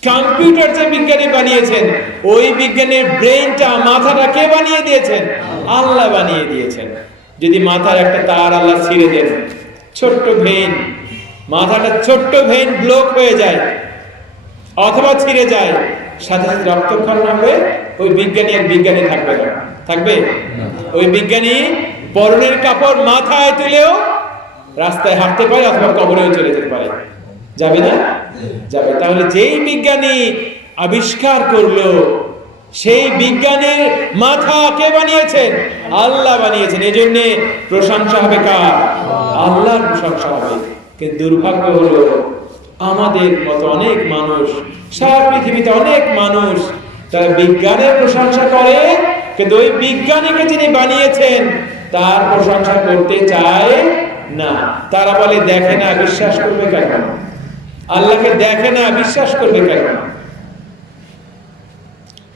কম্পিউটার যে বিজ্ঞানী বানিয়েছেন, ওই বিজ্ঞানীর ব্রেইনটা, মাথাটা কে বানিয়ে দিয়েছেন? আল্লাহ বানিয়ে দিয়েছেন। যদি মাথার একটা তার আল্লাহ ছিঁড়ে দেন, ছোট্ট ভেইন, মাথাটা ছোট্ট ভেইন ব্লক হয়ে যায় অথবা ছিঁড়ে যায়, সাথে সাথে রক্তক্ষরণ হবে, ওই বিজ্ঞানী আর বিজ্ঞানী থাকবে না? থাকবে? ওই বিজ্ঞানী পরনের কাপড় মাথায় তুলেও রাস্তায় হাঁটতে পারে অথবা কবরেও চলে যেতে পারে। যাবে না? যাবে। তাহলে যেই বিজ্ঞানী আবিষ্কার করলো, সেই বিজ্ঞানীর মাথা কে বানিয়েছেন? আল্লাহ বানিয়েছেন। এজন্য প্রশংসা হবে কার? আল্লাহর প্রশংসা হবে। কিন্তু দুর্ভাগ্য হলো আমাদের মতো অনেক মানুষ, সারা পৃথিবীতে অনেক মানুষ, তারা বিজ্ঞানের প্রশংসা করে, কিন্তু ওই বিজ্ঞানীকে যিনি বানিয়েছেন তার প্রশংসা করতে চায় না। তারা বলে দেখে না, বিশ্বাস করবে কেন? আল্লাহকে দেখে না, বিশ্বাস করবে কেন?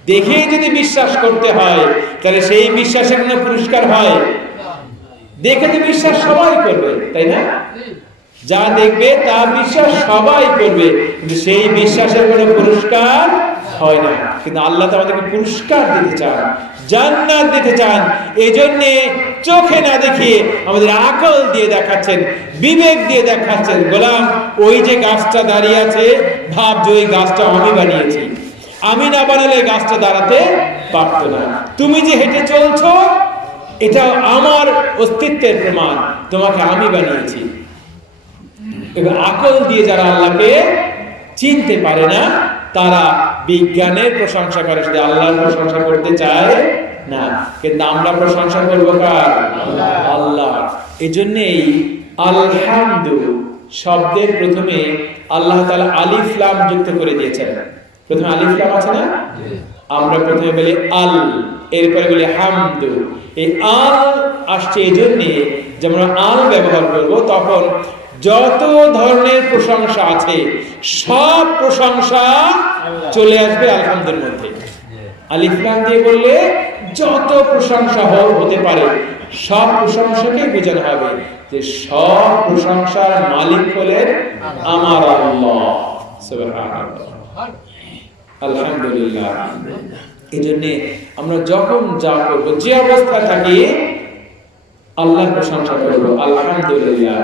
দেখে যদি বিশ্বাস করতে হয়, তাহলে সেই বিশ্বাসের কোনো পুরস্কার হয়? দেখে তো বিশ্বাস সবাই করবে, তাই না? যা দেখবে তা বিশ্বাস সবাই করবে, কিন্তু সেই বিশ্বাসের কোনো পুরস্কার হয় না। কিন্তু আল্লাহ তো আমাদেরকে পুরস্কার দিতে চান, জান্নাত দিতে চান। এজন্য চোখে না দেখিয়ে আমাদের আকল দিয়ে দেখাচ্ছেন, বিবেক দিয়ে দেখাচ্ছেন, গোলাম ওই যে গাছটা দাঁড়িয়ে আছে, ভাব যে ওই গাছটা আমি বানিয়েছি, আমি না বানালে গাছটা দাঁড়াতে পারতো না। তুমি যে হেঁটে চলছো, এটা আমার অস্তিত্বের প্রমাণ, তোমাকে আমি বানিয়েছি। এবার আকল দিয়ে যারা আল্লাহকে চিনতে পারে না, তারা বিজ্ঞানের প্রশংসা করে, শুধু আল্লাহর প্রশংসা করতে চায় না। কিন্তু আমরা প্রশংসা করবো কার? আল্লাহ। এজন্যই আলহামদু শব্দের প্রথমে আল্লাহ তাআলা আলিফ লাম যুক্ত করে দিয়েছেন। প্রথমে আলিফ লাম আছে না, আমরা প্রথমে বলি আল, এরপরে বলি হামদু। এই আল আসছে এই জন্যে, যেমন আল ব্যবহার করব, তখন যত ধরনের প্রশংসা আছে সব প্রশংসা চলে আসবে আলহামদুর মধ্যে। আলিফ লাম দিয়ে বললে যত প্রশংসা হতে পারে সব প্রশংসাকে বোঝানো হবে যে সব প্রশংসার মালিক হলেন আমার আল্লাহ। সুবহানাল্লাহ, আলহামদুলিল্লাহ। এই জন্য আমরা যখন যা করবো, যে অবস্থায় থাকি, আল্লাহর প্রশংসা করবো, আলহামদুলিল্লাহ।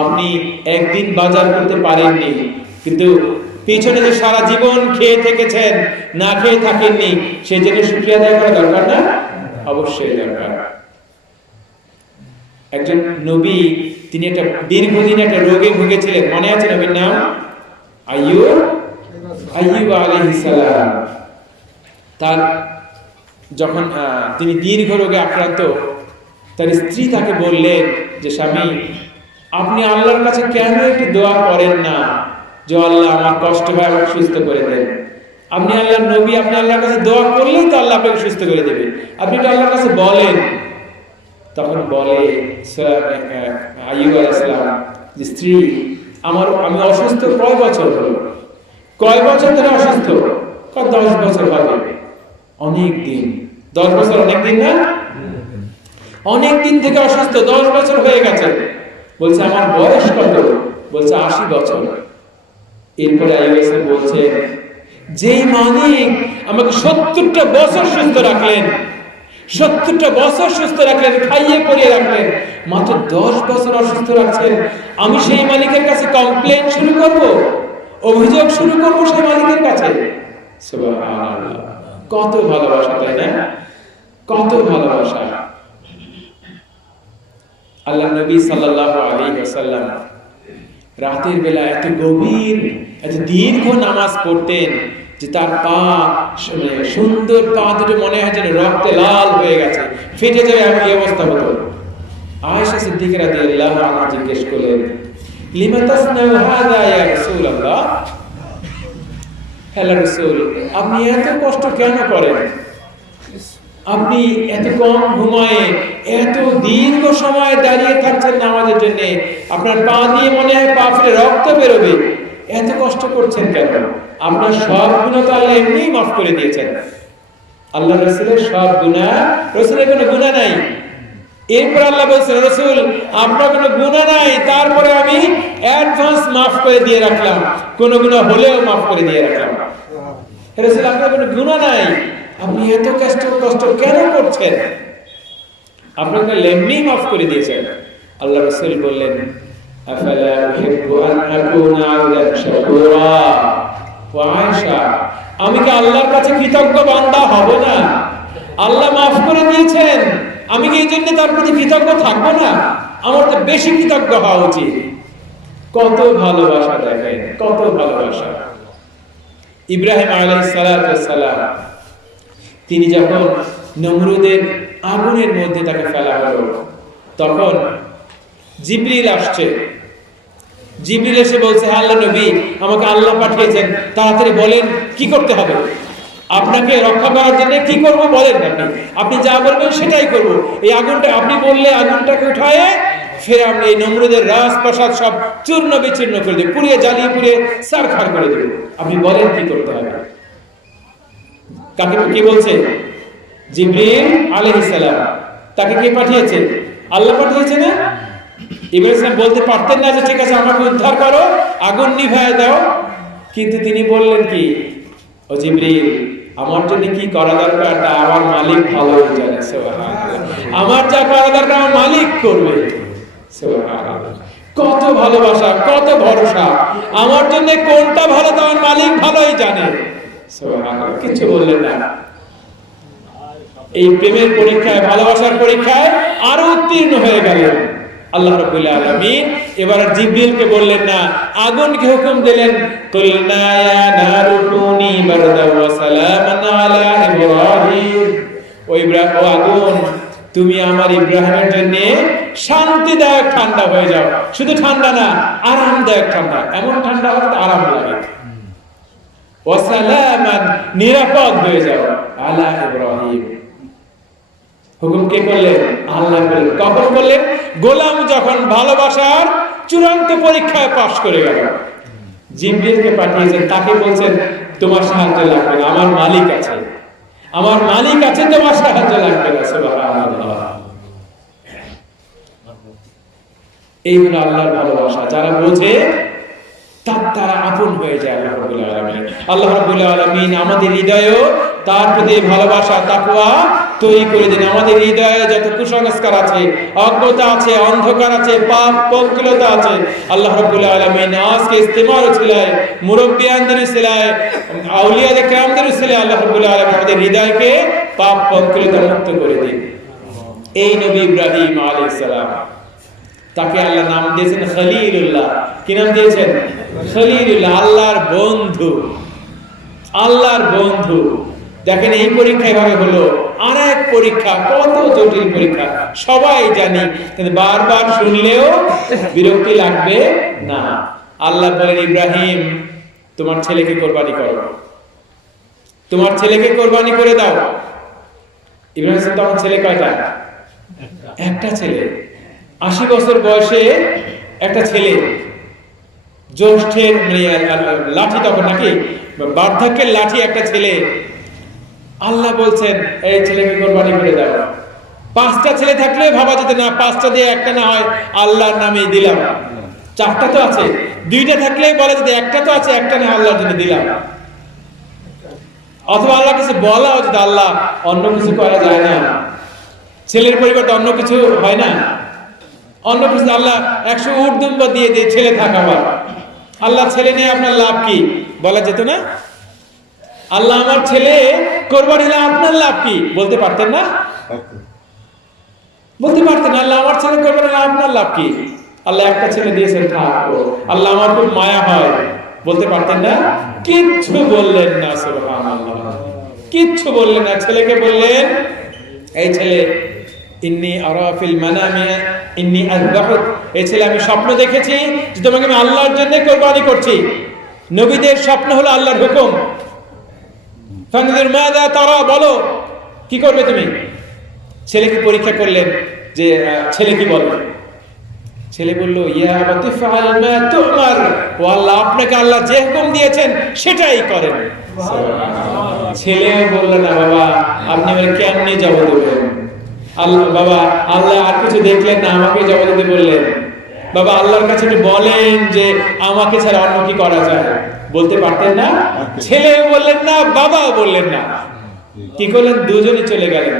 আপনি একদিন বাজার করতে পারেননি, কিন্তু পিছনে যে সারা জীবন খেয়ে থেকেছেন, না খেয়ে থাকেননি, সেই জন্য শুকরিয়া আদায় করা দরকার না? অবশ্যই দরকার। একজন নবী, তিনি একটা দীর্ঘদিন একটা রোগে ভুগেছিলেন, মনে আছে নবীর নাম? আইয়ুব আলাইহিস সালাম। তার যখন তিনি দীর্ঘ রোগে আক্রান্ত, তার স্ত্রী তাকে বললেন যে স্বামী, আপনি আল্লাহর কাছে কেন একটু দোয়া করেন না যে আল্লাহ আমার কষ্ট হয়, আমাকে সুস্থ করে দেন? আপনি আল্লাহর নবী, আপনি আল্লাহর কাছে দোয়া করলেই তো আল্লাহ আপনাকে সুস্থ করে দেবে, আপনি তো আল্লাহর কাছে বলেন। তখন বলে আইয়ুব আলাইহিস সালাম যে স্ত্রী, আমি অসুস্থ কয় বছর হলো? কয় বছর ধরে অসুস্থ? 10 বছর হবে। অনেক দিন। 10 বছর অনেক দিন না? অনেক দিন থেকে অসুস্থ, 10 বছর হয়ে গেছে। বলছে আমার বয়স কত? বলছে 80 বছর। এরপরে আইয়ুব বলছে, যেই মালিক আমাকে 70টা বছর সুস্থ রাখলেন, 70টা বছর সুস্থ রাখলেন, খাইয়ে পরিয়ে রাখলেন, মাত্র 10 বছর অসুস্থ রাখছেন, আমি সেই মালিকের কাছে কমপ্লেইন শুরু করব, অভিযোগ শুরু করব সেই মালিকের কাছে? সুবহানাল্লাহ, কত ভালোবাসা, তাই না? কত ভালোবাসা। আল্লাহ নবী সাল্লাল্লাহু আলাইহি ওয়াসাল্লাম রাতের বেলা এত গভীর, এত দীর্ঘ নামাজ পড়তেন যে তার পা, সুন্দর পা দুটো মনে হয় যেন রক্তে লাল হয়ে গেছে, ফেটে যাবে, এমন অবস্থা হতো। আয়েশা সিদ্দিকা রাদিয়াল্লাহু আনহা জিজ্ঞেস করলেন, লিমা তাসনাউ হাযা ইয়া রাসূলুল্লাহ? হে রাসূল, আপনি এত কষ্ট কেন করেন? আপনি এত কম ঘুমায়ে এত দীর্ঘ সময় দাঁড়িয়ে থাকছেন নামাজের জন্য, আপনার পা দিয়ে মনে হয় পা ফেটে রক্ত বেরোবে, এত কষ্ট করছেন কেন? আপনার সব গুনাহ তো আল্লাহ এমনিই মাফ করে দিয়েছেন। আল্লাহ রাসূলের সব গুনাহ, রাসূলের কোনো গুনাহ নাই। এরপর আল্লাহ বলছেন, রাসূল আপনার কোনো গুনাহ নাই, তারপরে আমি অ্যাডভান্স মাফ করে দিয়ে রাখলাম, কোনো গুনাহ হলেও মাফ করে দিয়ে রাখলাম। রাসূল আপনার কোনো গুনাহ নাই, আপনি এত কষ্ট কেন করছেন? আপনাকে এমনি মাফ করে দিয়েছেন। আল্লাহ রাসূল বললেন, আফালা উহিব্বু আন আকুনা আবদান শাকুরা। ওয়া আয়েশা, আমি কি আল্লাহর কাছে কৃতজ্ঞ বান্দা হব না? আল্লাহ মাফ করে দিয়েছেন, আমি কি এই জন্য তার প্রতি কৃতজ্ঞ থাকবো না? আমার তো বেশি কৃতজ্ঞ হওয়া উচিত। কত ভালোবাসা, দেখেন কত ভালোবাসা। ইব্রাহিম আলাইহিস সালাম, তিনি যখন নমরুদের আগুনের মধ্যে তাকে ফেলা হলো, তখন জিবরিল আসছে। জিবরিল এসে বলছে, আল্লাহ নবী, আমাকে আল্লাহ পাঠিয়েছেন, তাড়াতাড়ি বলেন কি করতে হবে, আপনাকে রক্ষা করার জন্য কি করব বলেন। আপনি যা বলবেন সেটাই করব। এই আগুনটা আপনি বললে আগুনটাকে উঠায়ে ফের আমরা এই নমরুদের রাজপ্রাসাদ সব চূর্ণ বিচূর্ণ করে দেব, পুড়িয়ে জ্বালিয়ে পুড়িয়ে ছারখার করে দেব। আপনি বলেন কি করতে হবে। কাকে কি বলছে? জিবরিল আলাইহিস সালাম। তাকে কে পাঠিয়েছে? আল্লাহ পাঠিয়েছে না? ইব্রাহিম সালাম বলতে পারতেন না যে ঠিক আছে আমাকে উদ্ধার করো, আগুন নিভায় দাও, কিন্তু তিনি বললেন কি, ও জিবরিল, আমার জন্য কি করা দরকার তা আমার মালিক ভালোই জানে, সুবহানাল্লাহ। আমার যা করা দরকার আমার মালিক করবে, সুবহানাল্লাহ। কত ভালোবাসা, কত ভরসা, আমার জন্য কোনটা ভালো তা আমার মালিক ভালোই জানে, সুবহানাল্লাহ। কিছু বললেন না। এই প্রেমের পরীক্ষায়, ভালোবাসার পরীক্ষায় আরো উত্তীর্ণ হয়ে গেলেন আল্লাহ রাব্বুল আলামিন। এবার জিবরিলকে বললেন না, আগুনকে হুকুম দিলেন, কুলনা ইয়া নারু কুনি বারদাও ওয়া সালামান আলা ইব্রাহিম। ও আগুন, তুমি আমার ইব্রাহিমের জন্য শান্তিদায়ক ঠান্ডা হয়ে যাও। শুধু ঠান্ডা না, আরামদায়ক ঠান্ডা, এমন ঠান্ডা হতে আরাম লাগে। ওয়া সালামান, নিরাপদ হয়ে যাও, আলা ইব্রাহিম। হুকুম কে করলেন? আল্লাহ করলেন। কখন করলেন? গোলাম যখন ভালোবাসার চূড়ান্ত পরীক্ষায় পাশ করে গেল, জিবরিলকে পাঠিয়েছেন, তাকে বলছেন তোমার সাহায্য লাগবে না, আমার মালিক আছে, আমার মালিক আছে, তোমার সাহায্য লাগবে না, সুবহানাল্লাহ। এই হলো আল্লাহর ভালোবাসা, যারা বোঝে তারা আপন হয়ে যায় আল্লাহ রাব্বুল আলামিন। আল্লাহ রাব্বুল আলামিন আমাদের হৃদয়েও তার প্রতি ভালোবাসা, তাকওয়া তৈরি করে দিন। আমাদের হৃদয়ে যত কুসংস্কার আছে, অজ্ঞতা আছে, অন্ধকার আছে, পাপ পঙ্কিলতা আছে, আল্লাহ রাব্বুল আলামিন আজকে ইস্তেমার উসিলায়, মুরব্বিয়ানদের উসিলায়, আউলিয়ায়ে কেরামদের উসিলায় আল্লাহ রাব্বুল আলামিন আমাদের হৃদয়কে পাপ পঙ্কিলতা মুক্ত করে দিন। এই নবী ইব্রাহিম আলাইহিস সালাম, তাকে আল্লাহ নাম দিয়েছেন খলিলুল্লাহ। কি নাম দিয়েছেন? খলিলুল্লাহ, আল্লাহর বন্ধু, আল্লাহর বন্ধু। দেখেন এই পরীক্ষা এভাবে হলো, আর এক পরীক্ষা, কত জটিল পরীক্ষা সবাই জানি, কিন্তু বারবার শুনলেও বিরক্তি লাগবে না। আল্লাহ বলেন, ইব্রাহিম তোমার ছেলেকে কোরবানি করো, তোমার ছেলেকে কোরবানি করে দাও। ইব্রাহিম তখন ছেলে কয়টা? একটা ছেলে। 80 বছর বয়সে একটা ছেলে, জ্যৈষ্ঠের লাঠি, তখন নাকি বার্ধক্যের লাঠি একটা ছেলে। আল্লাহ বলছেন এই ছেলেকে কোরবানি করে দাও। 5টা ছেলে থাকলে ভাবা যেত না, 5টা দিয়ে একটা না হয় আল্লাহর নামে দিলাম। 4টা তো আছে, 2টা থাকলে বলা যেত একটা তো আছে, একটা না আল্লাহর জন্য দিলাম। অথবা আল্লাহ কিছু বলা উচিত, আল্লাহ অন্য কিছু করা যায় না, ছেলের পরিবর্তে অন্য কিছু হয় না, অন্য কিছু আল্লাহ 100 উট দুম্বা দিয়ে দিয়ে ছেলে থাকাবার, আল্লাহ ছেলে নিয়ে আপনার লাভ কি বলা যেত না? আল্লাহ আমার ছেলে কোরবানি দিলে আপনার লাভ কি বলতে পারতেন না? বলতে পারতেন আল্লাহ আমার ছেলে কোরবানি দিলে আপনার লাভ কি? আল্লাহ একটা ছেলে দিয়েছেন, থাকো, আল্লাহ আমার খুব মায়া হয়, বলতে পারতেন না? কিচ্ছু বললেন না, সুবহানাল্লাহ, কিচ্ছু বললেন না। ছেলেকে বললেন, এই ছেলে, ইন্নী আরা ফিল মানামি ইন্নী আযবাহুক, এই ছেলে আমি স্বপ্ন দেখেছি যে তোমাকে আমি আল্লাহর জন্য কোরবানি করছি। নবীদের স্বপ্ন হলো আল্লাহর হুকুম। ফানযুর মাযা তারা, বলো কি করবে তুমি? ছেলেকে পরীক্ষা করলেন যে ছেলে কি বলে। ছেলে বলল, ইয়া আবাতি ফাআল মা তুমার, ও আল্লাহ আপনাকে আল্লাহ যে হুকুম দিয়েছেন সেটাই করেন। ছেলে বলল, না বাবা, আপনি আমাকে কেমনে জবাব দেবেন? আল্লাহ, বাবা আল্লাহ আর কিছু দেখলেন না, আমাকে জবাব দিতে বললেন। বাবা আল্লাহর কাছে একটু বলেন যে আমাকে ছাড়া অন্য কি করা যায়, বলতে পারতেন না। ছেলেও বললেন না, বাবাও বললেন না। কি করলেন? দুজনে চলে গেলেন।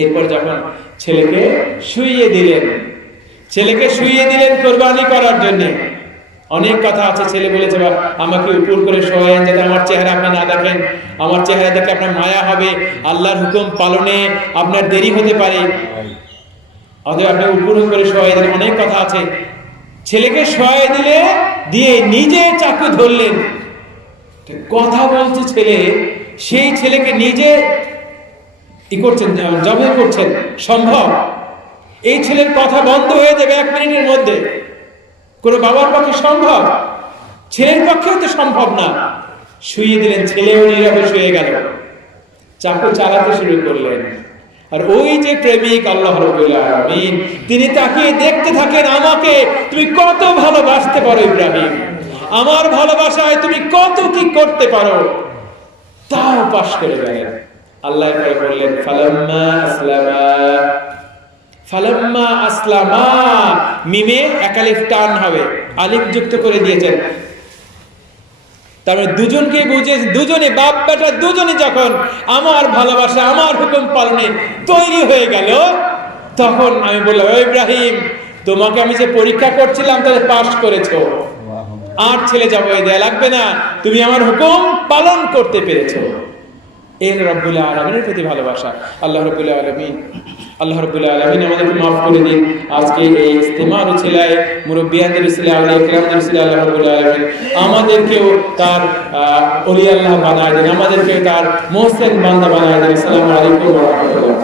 এরপর যখন ছেলেকে শুইয়ে দিলেন, ছেলেকে শুইয়ে দিলেন কোরবানি করার জন্য। অনেক কথা আছে, ছেলে বলেছে, আমাকে উপর করে শোয়েন যাতে আমার চেহারা আপনি না দেখেন, আমার চেহারা দেখে আপনার মায়া হবে, আল্লাহর হুকুম পালনে আপনার দেরি হতে পারে, অতএব আপনি উপর করে শোয়াই দিলেন। অনেক কথা আছে। ছেলেকে শোয়াই দিলে দিয়ে নিজে চাকু ধরলেন, কথা বলছে ছেলে, সেই ছেলেকে নিজে করছেন, জবাই করছেন। সম্ভব? এই ছেলের কথা বন্ধ হয়ে যাবে 1 মিনিটের মধ্যে। কোন বাবার পক্ষে সম্ভব? ছেলের পক্ষেও তো সম্ভব না। শুইয়ে দিলেন, ছেলেও নীরবে শুয়ে গেল, চাকু চালাতে শুরু করলেন। আর ওই যে প্রেমিক আল্লাহ রাব্বুল আলামিন, তিনি তাকিয়ে দেখতে থাকেন, আমাকে তুমি কত ভালোবাসতে পারো ইব্রাহিম, আমার ভালোবাসায় তুমি কত কি করতে পারো, তাও পাশ করে গেলেন। আল্লাহ এরপরে বললেন, ফালাম্মা আসলামা ফালাম্মা আসলামা, মিমে একালিফ টান হবে, আলিফ যুক্ত করে দিয়েছেন। তারপরে দুজনকে বুঝে, দুজনে বাপ বেটা দুজনে যখন আমার ভালোবাসা আমার হুকুম পালনে তৈরি হয়ে গেল, তখন আমি বললাম, ইব্রাহিম তোমাকে আমি যে পরীক্ষা করছিলাম তাতে পাশ করেছো, আর ছেলে যাবো দেয়া লাগবে না, তুমি আমার হুকুম পালন করতে পেরেছো। এর রব্বুল আলামিনের প্রতি ভালোবাসা। আল্লাহ রাব্বুল আলামিন আমাদেরকে মাফ করে দিন। আজকে এই ইস্তেমার উছিলায় মুরব্বিয়ানদের উছিলায় আউলিয়া কিরামদের উছিলায় আল্লাহ রাব্বুল আলামিন আমাদেরকেও তার ওলি আল্লাহ বানায় দেন, আমাদেরকেও তার মুহসিন বান্দা বানায় দেন। আসসালামু আলাইকুম ওয়া রাহমাতুল্লাহ।